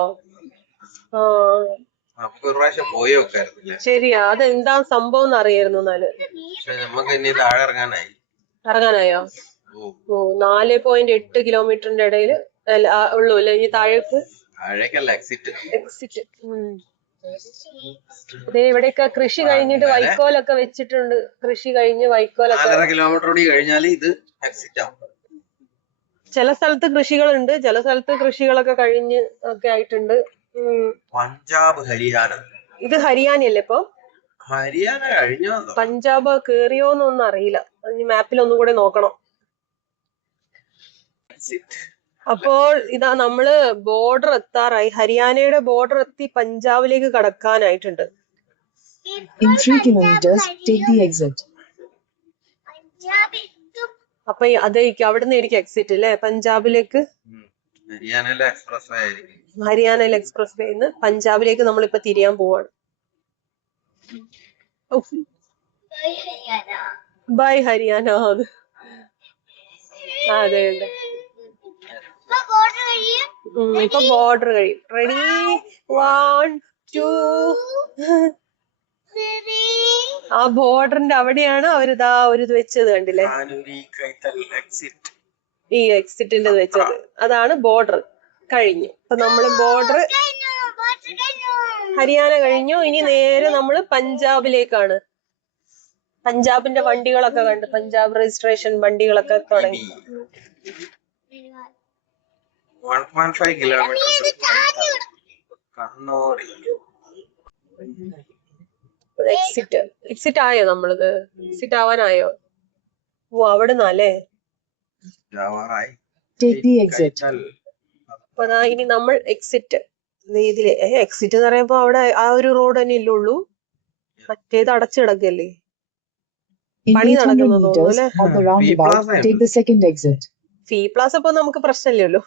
ശരിയാ, അതെന്താ സംഭവം എന്ന് അറിയായിരുന്നു. എന്നാല് ഇറങ്ങാനായോ? ഓ 4.8 കിലോമീറ്ററിന്റെ ഇടയിൽ ഉള്ളൂ അല്ലെ ഈ താഴേക്ക്? എക്സിറ്റ്. അതെ, ഇവിടെയൊക്കെ കൃഷി കഴിഞ്ഞിട്ട് വൈക്കോലൊക്കെ വെച്ചിട്ടുണ്ട്. കൃഷി കഴിഞ്ഞ് വൈക്കോലൊക്കെ 4.5 കിലോമീറ്റർ കൂടി കഴിഞ്ഞാൽ ഇത് എക്സിറ്റ് ആവും. ചില സ്ഥലത്ത് കൃഷികളുണ്ട്, ചില സ്ഥലത്ത് കൃഷികളൊക്കെ കഴിഞ്ഞ് ഒക്കെ ആയിട്ടുണ്ട്. പഞ്ചാബ്, ഹരിയാന. ഇത് ഹരിയാനയല്ലേ ഇപ്പൊ? ഹരിയാന കഴിഞ്ഞോ? പഞ്ചാബ് കേറിയോന്നൊന്നും അറിയില്ല. മാപ്പിൽ ഒന്നും കൂടെ നോക്കണം. അപ്പോൾ ഇതാ നമ്മള് ബോർഡർ എത്താറായി. ഹരിയാനയുടെ ബോർഡർ എത്തി പഞ്ചാബിലേക്ക് കടക്കാനായിട്ടുണ്ട്. In 3 kilometers, take the exit. അപ്പൊ അതായിരിക്കും അവിടെ നിന്നായിരിക്കും എക്സിറ്റ് അല്ലെ പഞ്ചാബിലേക്ക്? ഹരിയാനയിലെ എക്സ്പ്രസ് വേന്ന് പഞ്ചാബിലേക്ക് നമ്മളിപ്പോ തിരിയാൻ പോവാണ്. ബൈ ഹരിയാന. അതെ അതെ, ഇപ്പൊ ബോർഡർ കഴിയും. റെഡി, 1 2. ആ ബോർഡറിന്റെ അവിടെയാണ് അവരിതാ ഒരു ഇത് വെച്ചത് കണ്ടില്ലേ? ഈ എക്സിറ്റിന്റെ വെച്ചത് അതാണ് ബോർഡർ. കഴിഞ്ഞു. അപ്പൊ നമ്മള് ബോർഡർ ഹരിയാന കഴിഞ്ഞു. ഇനി നേരെ നമ്മള് പഞ്ചാബിലേക്കാണ്. പഞ്ചാബിന്റെ വണ്ടികളൊക്കെ കണ്ട്, പഞ്ചാബ് രജിസ്ട്രേഷൻ വണ്ടികളൊക്കെ തുടങ്ങി. 1.5 കിലോമീറ്റർ കണ്ണൂർ. എക്സിറ്റ് ആയോ? നമ്മളിത് എക്സിറ്റ് ആവാനായോ? ഓ അവിടെ നിന്നല്ലേ? അപ്പൊ അതാ ഇനി നമ്മൾ എക്സിറ്റ്. ഇതില് എക്സിറ്റ് എന്ന് പറയുമ്പോ അവിടെ ആ ഒരു റോഡ് തന്നെ ഇല്ലുള്ളൂ, മറ്റേത് അടച്ചു കിടക്കല്ലേ? പണി നടക്കുന്നു തോന്നുന്നു അല്ലേ? ഫീ പ്ലാസ് അപ്പൊ നമുക്ക് പ്രശ്നമില്ലല്ലോ,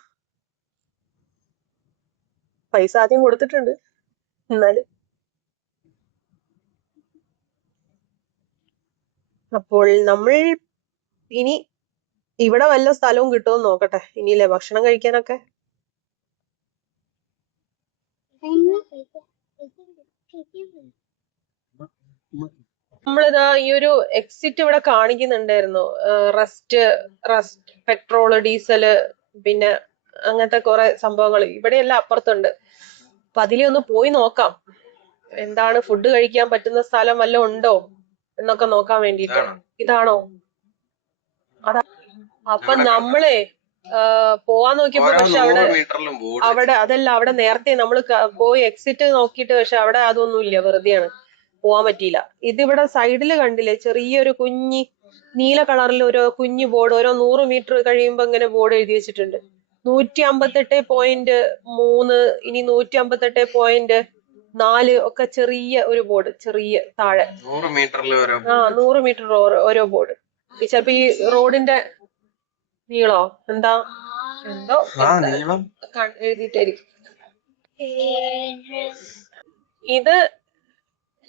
പൈസ ആദ്യം കൊടുത്തിട്ടുണ്ട്. എന്നാല് അപ്പോൾ നമ്മൾ ഇനി ഇവിടെ വല്ല സ്ഥലവും കിട്ടുമോ നോക്കട്ടെ ഇനിയില്ലേ ഭക്ഷണം കഴിക്കാനൊക്കെ. നമ്മളിതാ ഈ ഒരു എക്സിറ്റ് ഇവിടെ കാണിക്കുന്നുണ്ടായിരുന്നു. റെസ്റ്റ്, പെട്രോള്, ഡീസല്, പിന്നെ അങ്ങനത്തെ കുറെ സംഭവങ്ങൾ ഇവിടെയെല്ലാം അപ്പുറത്തുണ്ട്. അപ്പൊ അതിലൊന്ന് പോയി നോക്കാം, എന്താണ് ഫുഡ് കഴിക്കാൻ പറ്റുന്ന സ്ഥലം വല്ലതും ഉണ്ടോ എന്നൊക്കെ നോക്കാൻ വേണ്ടിട്ട്. ഇതാണോ? അതാ. അപ്പൊ നമ്മളെ പോവാൻ നോക്കിയപ്പോ പക്ഷെ അവിടെ അതല്ല, അവിടെ നേരത്തെ നമ്മള് പോയി എക്സിറ്റ് നോക്കിയിട്ട് പക്ഷെ അവിടെ അതൊന്നും ഇല്ല, വെറുതെയാണ്, പോവാൻ പറ്റിയില്ല. ഇതിവിടെ സൈഡില് കണ്ടില്ലേ ചെറിയൊരു കുഞ്ഞി നീല കളറിൽ ഒരു കുഞ്ഞു ബോർഡ്, ഓരോ 100 മീറ്റർ കഴിയുമ്പോ ഇങ്ങനെ ബോർഡ് എഴുതി വെച്ചിട്ടുണ്ട്. 158.3, ഇനി 158.4 ഒക്കെ ചെറിയ ഒരു ബോർഡ്, ചെറിയ താഴെ 100 മീറ്റർ ഓരോ ബോർഡ്. ചിലപ്പോ ഈ റോഡിന്റെ നീളോ എന്തോ എഴുതിയിട്ടായിരിക്കും. ഇത്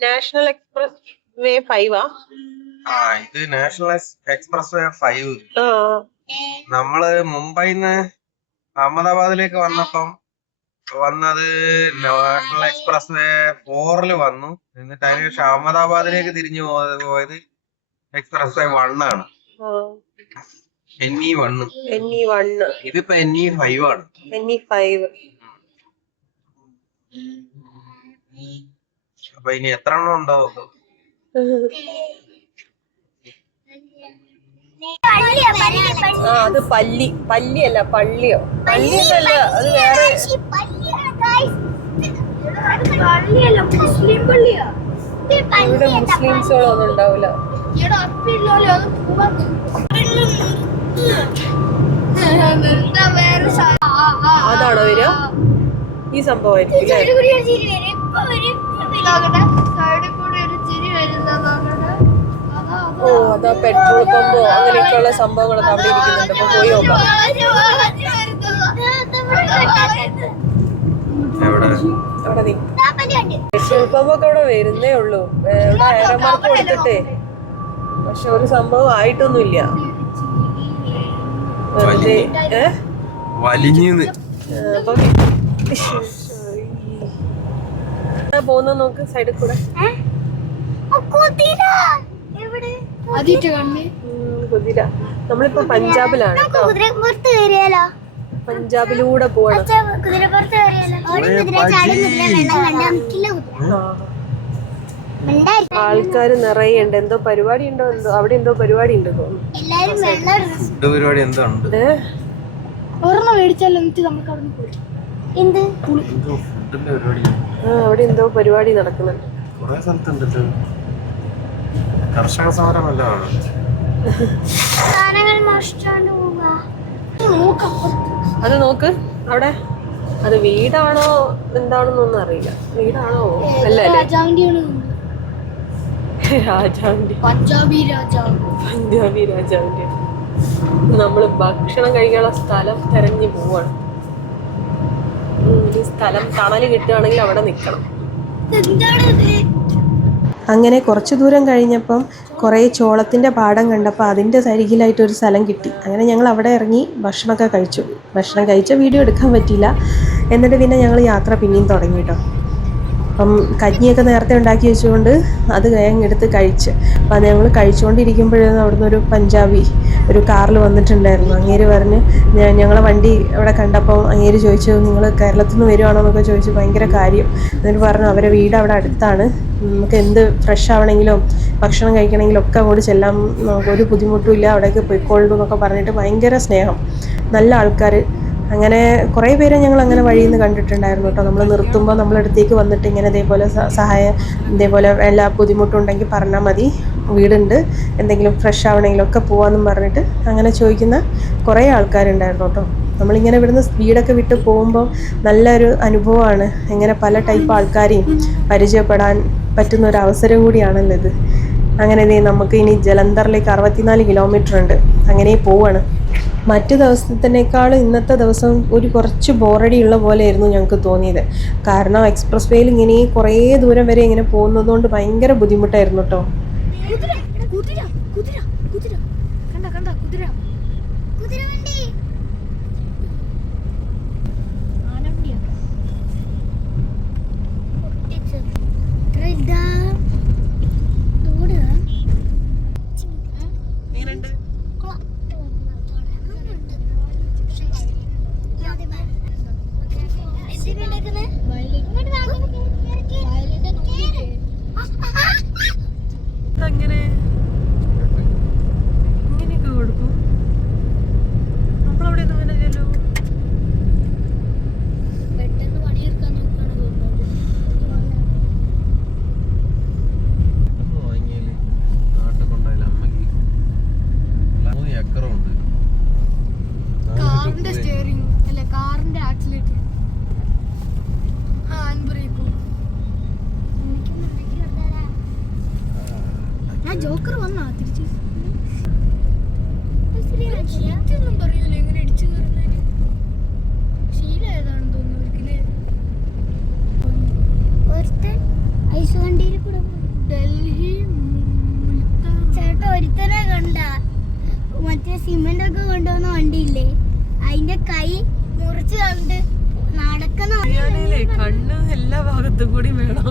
നാഷണൽ എക്സ്പ്രസ് വേ 5 ഇത് നാഷണൽ എക്സ്പ്രസ് വേ 5. നമ്മള് മുംബൈന്ന് അഹമ്മദാബാദിലേക്ക് വന്നത് നാഷണൽ എക്സ്പ്രസ് വേ 4 വന്നു. എന്നിട്ട് അതിനുശേഷം അഹമ്മദാബാദിലേക്ക് തിരിഞ്ഞു പോയത് എക്സ്പ്രസ് വേ 1 ആണ്. NE1. ഇതിപ്പോ NE5 ആണ്. അപ്പൊ ഇനി എത്ര എണ്ണം ഉണ്ടാവും? അത് പല്ലിയല്ല, പള്ളിയോ? പള്ളിയല്ല, അത് വേറെ. ഇവിടെ മുസ്ലിംസുകളൊന്നും ഉണ്ടാവില്ല. അതാണോ വരിക? ഈ സംഭവമായിരിക്കും ഓ, അതാ പെട്രോൾ പമ്പോ അങ്ങനെയൊക്കെയുള്ള സംഭവങ്ങളൊക്കെ അവിടെ ഇരിക്കുന്നുണ്ട്. അപ്പൊ പോയി നോക്കാം. അവിടെ പെട്രോൾ പമ്പൊക്കെ അവിടെ വരുന്നേ ഉള്ളൂ. ഇവിടെ അയറമാർക്ക് കൊടുത്തിട്ടേ, പക്ഷെ ഒരു സംഭവം ആയിട്ടൊന്നുമില്ല. വെറുതെ പോകുന്ന നോക്ക് സൈഡിൽ കൂടെ. കുതിര. നമ്മളിപ്പോ പഞ്ചാബിലാണ് കേട്ടോ. പഞ്ചാബിലൂടെ പോവാണ്. ആൾക്കാര് നിറയെ ഉണ്ട്. എന്തോ പരിപാടി ഉണ്ടോ എന്തോ, അവിടെ എന്തോ പരിപാടി ഉണ്ട് തോന്നുന്നു. അവിടെ എന്തോ പരിപാടി നടക്കുന്നുണ്ട്. കർഷക സമരമല്ലാണ്. അത് നോക്ക് അവിടെ. അത് വീടാണോ എന്താണെന്നൊന്നും അറിയില്ല. വീടാണോ? അല്ല, രാജാവിന്റെ, പഞ്ചാബി രാജാവിന്റെ. നമ്മള് ഭക്ഷണം കഴിക്കാനുള്ള സ്ഥലം തെരഞ്ഞു പോവാണ്. ഈ സ്ഥലം തണല് കിട്ടുകയാണെങ്കിൽ അവിടെ നിക്കണം. അങ്ങനെ കുറച്ച് ദൂരം കഴിഞ്ഞപ്പം കുറേ ചോളത്തിൻ്റെ പാടം കണ്ടപ്പോൾ അതിൻ്റെ സൈഡിലായിട്ടൊരു സ്ഥലം കിട്ടി. അങ്ങനെ ഞങ്ങൾ അവിടെ ഇറങ്ങി ഭക്ഷണമൊക്കെ കഴിച്ചു. ഭക്ഷണം കഴിച്ച വീഡിയോ എടുക്കാൻ പറ്റിയില്ല. എന്നിട്ട് പിന്നെ ഞങ്ങൾ യാത്ര പിന്നെയും തുടങ്ങി കേട്ടോ. അപ്പം കഞ്ഞിയൊക്കെ നേരത്തെ ഉണ്ടാക്കി വെച്ചുകൊണ്ട് അത് എടുത്ത് കഴിച്ച്. അപ്പം അത് ഞങ്ങൾ കഴിച്ചുകൊണ്ടിരിക്കുമ്പോഴാണ് അവിടുന്ന് ഒരു പഞ്ചാബി ഒരു കാറിൽ വന്നിട്ടുണ്ടായിരുന്നു. അങ്ങേര് പറഞ്ഞ് ഞങ്ങളെ വണ്ടി അവിടെ കണ്ടപ്പോൾ അങ്ങേര് ചോദിച്ചു, നിങ്ങൾ കേരളത്തിൽ നിന്ന് വരുവാണോ എന്നൊക്കെ ചോദിച്ചു. ഭയങ്കര കാര്യം. എന്നിട്ട് പറഞ്ഞു അവരെ വീട് അവിടെ അടുത്താണ്, നമുക്ക് എന്ത് ഫ്രഷ് ആവണമെങ്കിലും ഭക്ഷണം കഴിക്കണമെങ്കിലും ഒക്കെ അങ്ങോട്ട് ചെല്ലാൻ, ഒരു ബുദ്ധിമുട്ടും ഇല്ല, അവിടേക്ക് പോയിക്കോളൂ എന്നൊക്കെ പറഞ്ഞിട്ട് ഭയങ്കര സ്നേഹം, നല്ല ആൾക്കാർ. അങ്ങനെ കുറേ പേരെ ഞങ്ങൾ അങ്ങനെ വഴിയിൽ നിന്ന് കണ്ടിട്ടുണ്ടായിരുന്നു കേട്ടോ. നമ്മൾ നിർത്തുമ്പോൾ നമ്മളടുത്തേക്ക് വന്നിട്ട് ഇങ്ങനെ ഇതേപോലെ സഹായം, ഇതേപോലെ എല്ലാ ബുദ്ധിമുട്ടുണ്ടെങ്കിൽ പറഞ്ഞാൽ മതി, വീടുണ്ട്, എന്തെങ്കിലും ഫ്രഷ് ആവണമെങ്കിലൊക്കെ പോകാമെന്നും പറഞ്ഞിട്ട് അങ്ങനെ ചോദിക്കുന്ന കുറേ ആൾക്കാരുണ്ടായിരുന്നു കേട്ടോ. നമ്മളിങ്ങനെ ഇവിടുന്ന് വീടൊക്കെ വിട്ട് പോകുമ്പോൾ നല്ലൊരു അനുഭവമാണ്. ഇങ്ങനെ പല ടൈപ്പ് ആൾക്കാരെയും പരിചയപ്പെടാൻ പറ്റുന്ന ഒരു അവസരം കൂടിയാണല്ലോ ഇത്. അങ്ങനെ നമുക്ക് ഇനി ജലന്ധറിലേക്ക് 64 കിലോമീറ്റർ ഉണ്ട്. അങ്ങനെ പോവാണ്. മറ്റു ദിവസത്തിനേക്കാളും ഇന്നത്തെ ദിവസം ഒരു കുറച്ച് ബോറടിയുള്ള പോലെയായിരുന്നു ഞങ്ങൾക്ക് തോന്നിയത്. കാരണം എക്സ്പ്രസ് വേയിൽ ഇങ്ങനെ കുറേ ദൂരം വരെ ഇങ്ങനെ പോകുന്നതുകൊണ്ട് ഭയങ്കര ബുദ്ധിമുട്ടായിരുന്നു കേട്ടോ. അങ്ങനെ ഇങ്ങനെയൊക്കെ കൊടുക്കും. നമ്മളവിടെ ഒന്നും അങ്ങനെയല്ലോ. പെട്ടെന്ന് പണിയെടുക്കാൻ നോക്കാണ് തോന്നുന്നത്. 3 ഏക്കറുണ്ട്. കാറിന്റെ സ്റ്റിയറിംഗ് അല്ല, കാറിന്റെ ആക്സിലേറ്റർ, ഹാൻഡ് ബ്രേക്കും. ഞാൻ ജോക്കർ വന്നാ തിരിച്ച് ഒന്നും പറയൂല. എങ്ങനെ ഇടിച്ചു കയറുന്നതിന് ശീലമായതാണെന്ന് തോന്നുന്നു അവർക്കില്ലേ. ഐസ് വണ്ടിയിൽ കൂടെ ഡൽഹി ചേട്ടാ ഒരുത്തനെ കണ്ട മറ്റേ സിമെന്റ് ഒക്കെ കൊണ്ടുവന്ന വണ്ടിയില്ലേ, അതിന്റെ കൈ മുറിച്ച് കണ്ട് നടക്കുന്ന ലുധിയാനയിലെ കണ്ണ് എല്ലാ ഭാഗത്തും കൂടി വേണം.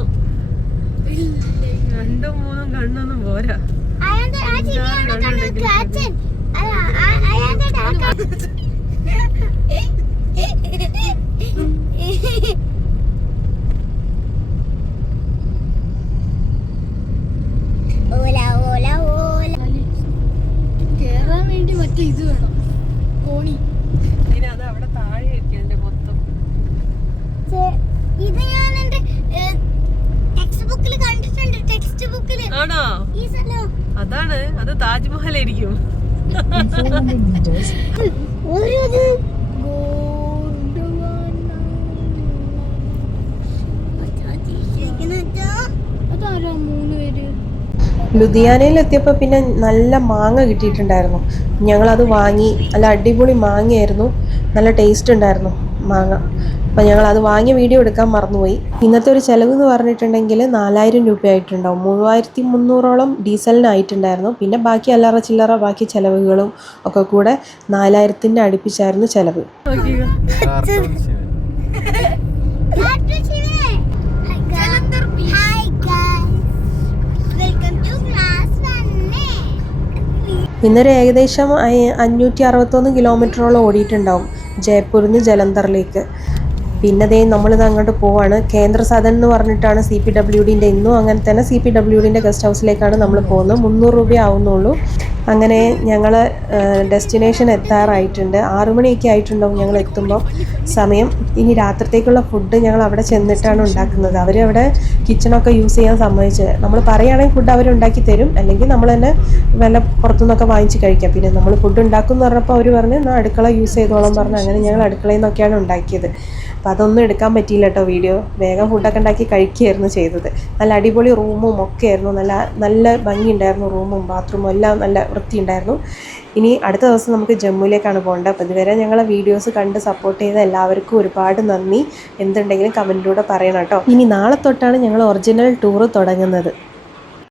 2 3 കണ്ണൊന്നും പോരാ. കേറാൻ വേണ്ടി മറ്റേ ഇത് വേണം, കോണി. അത് അവിടെ താഴെ ഇരിക്കണ്ടേ മൊത്തം. ഇത് ഞാൻ എന്റെ ടെക്സ്റ്റ് ബുക്കിൽ കണ്ടിട്ടുണ്ട്. ടെക്സ്റ്റ് ബുക്കിൽ ആണോ? ഈ സ്ഥലം അതാണ്, അത് താജ്മഹൽ ആയിരിക്കും. In 400 meters, അതാരാ 3 പേര്? ലുധിയാനയിലെത്തിയപ്പോൾ പിന്നെ നല്ല മാങ്ങ കിട്ടിയിട്ടുണ്ടായിരുന്നു. ഞങ്ങളത് വാങ്ങി. നല്ല അടിപൊളി മാങ്ങയായിരുന്നു, നല്ല ടേസ്റ്റ് ഉണ്ടായിരുന്നു മാങ്ങ. അപ്പോൾ ഞങ്ങളത് വാങ്ങിയ വീഡിയോ എടുക്കാൻ മറന്നുപോയി. ഇന്നത്തെ ഒരു ചിലവ് എന്ന് പറഞ്ഞിട്ടുണ്ടെങ്കിൽ 4000 രൂപയായിട്ടുണ്ടാവും. 3300ഓളം ഡീസലിനായിട്ടുണ്ടായിരുന്നു. പിന്നെ ബാക്കി അല്ലറ ചില്ലറ ബാക്കി ചിലവുകളും ഒക്കെ കൂടെ 4000ൻ്റെ അടുപ്പിച്ചായിരുന്നു ചിലവ്. ഇന്നൊരു ഏകദേശം 561 കിലോമീറ്ററോളം ഓടിയിട്ടുണ്ടാവും ജയ്പൂരിൽ നിന്ന് ജലന്ധറിലേക്ക്. പിന്നെ ദേ നമ്മളിത് അങ്ങോട്ട് പോവാണ്. കേന്ദ്ര സദൻ എന്ന് പറഞ്ഞിട്ടാണ് CPWDൻ്റെ, ഇന്നും അങ്ങനെ തന്നെ CPWDൻ്റെ ഗസ്റ്റ് ഹൗസിലേക്കാണ് നമ്മൾ പോകുന്നത്. 300 രൂപ ആവുന്നുള്ളൂ. അങ്ങനെ ഞങ്ങൾ ഡെസ്റ്റിനേഷൻ എത്താറായിട്ടുണ്ട്. 6 മണിയൊക്കെ ആയിട്ടുണ്ടാവും ഞങ്ങൾ എത്തുമ്പോൾ സമയം. ഇനി രാത്രിത്തേക്കുള്ള ഫുഡ് ഞങ്ങൾ അവിടെ ചെന്നിട്ടാണ് ഉണ്ടാക്കുന്നത്. അവരവിടെ കിച്ചണൊക്കെ യൂസ് ചെയ്യാൻ സമ്മതിച്ചത്. നമ്മൾ പറയുകയാണെങ്കിൽ ഫുഡ് അവരുണ്ടാക്കി തരും, അല്ലെങ്കിൽ നമ്മൾ തന്നെ വല്ല പുറത്തുനിന്നൊക്കെ വാങ്ങിച്ച് കഴിക്കാം. പിന്നെ നമ്മൾ ഫുഡ് ഉണ്ടാക്കും എന്ന് പറഞ്ഞപ്പോൾ അവർ പറഞ്ഞ് എന്നാൽ അടുക്കള യൂസ് ചെയ്തോളം പറഞ്ഞു. അങ്ങനെ ഞങ്ങൾ അടുക്കളയിൽ നിന്നൊക്കെയാണ് ഉണ്ടാക്കിയത്. അപ്പോൾ അതൊന്നും എടുക്കാൻ പറ്റിയില്ല കേട്ടോ വീഡിയോ. വേഗം ഫുഡൊക്കെ ഉണ്ടാക്കി കഴിക്കുകയായിരുന്നു ചെയ്തത്. നല്ല അടിപൊളി റൂമും ഒക്കെ ആയിരുന്നു. നല്ല ഭംഗിയുണ്ടായിരുന്നു. റൂമും ബാത്റൂമും എല്ലാം നല്ല വൃത്തിയുണ്ടായിരുന്നു. ഇനി അടുത്ത ദിവസം നമുക്ക് ജമ്മുവിലേക്കാണ് പോകേണ്ടത്. അപ്പോൾ ഇതുവരെ ഞങ്ങളെ വീഡിയോസ് കണ്ട് സപ്പോർട്ട് ചെയ്ത എല്ലാവർക്കും ഒരുപാട് നന്ദി. എന്തുണ്ടെങ്കിലും കമൻറ്റിലൂടെ പറയണം കേട്ടോ. ഇനി നാളെ തൊട്ടാണ് ഞങ്ങൾ ഒറിജിനൽ ടൂറ് തുടങ്ങുന്നത്.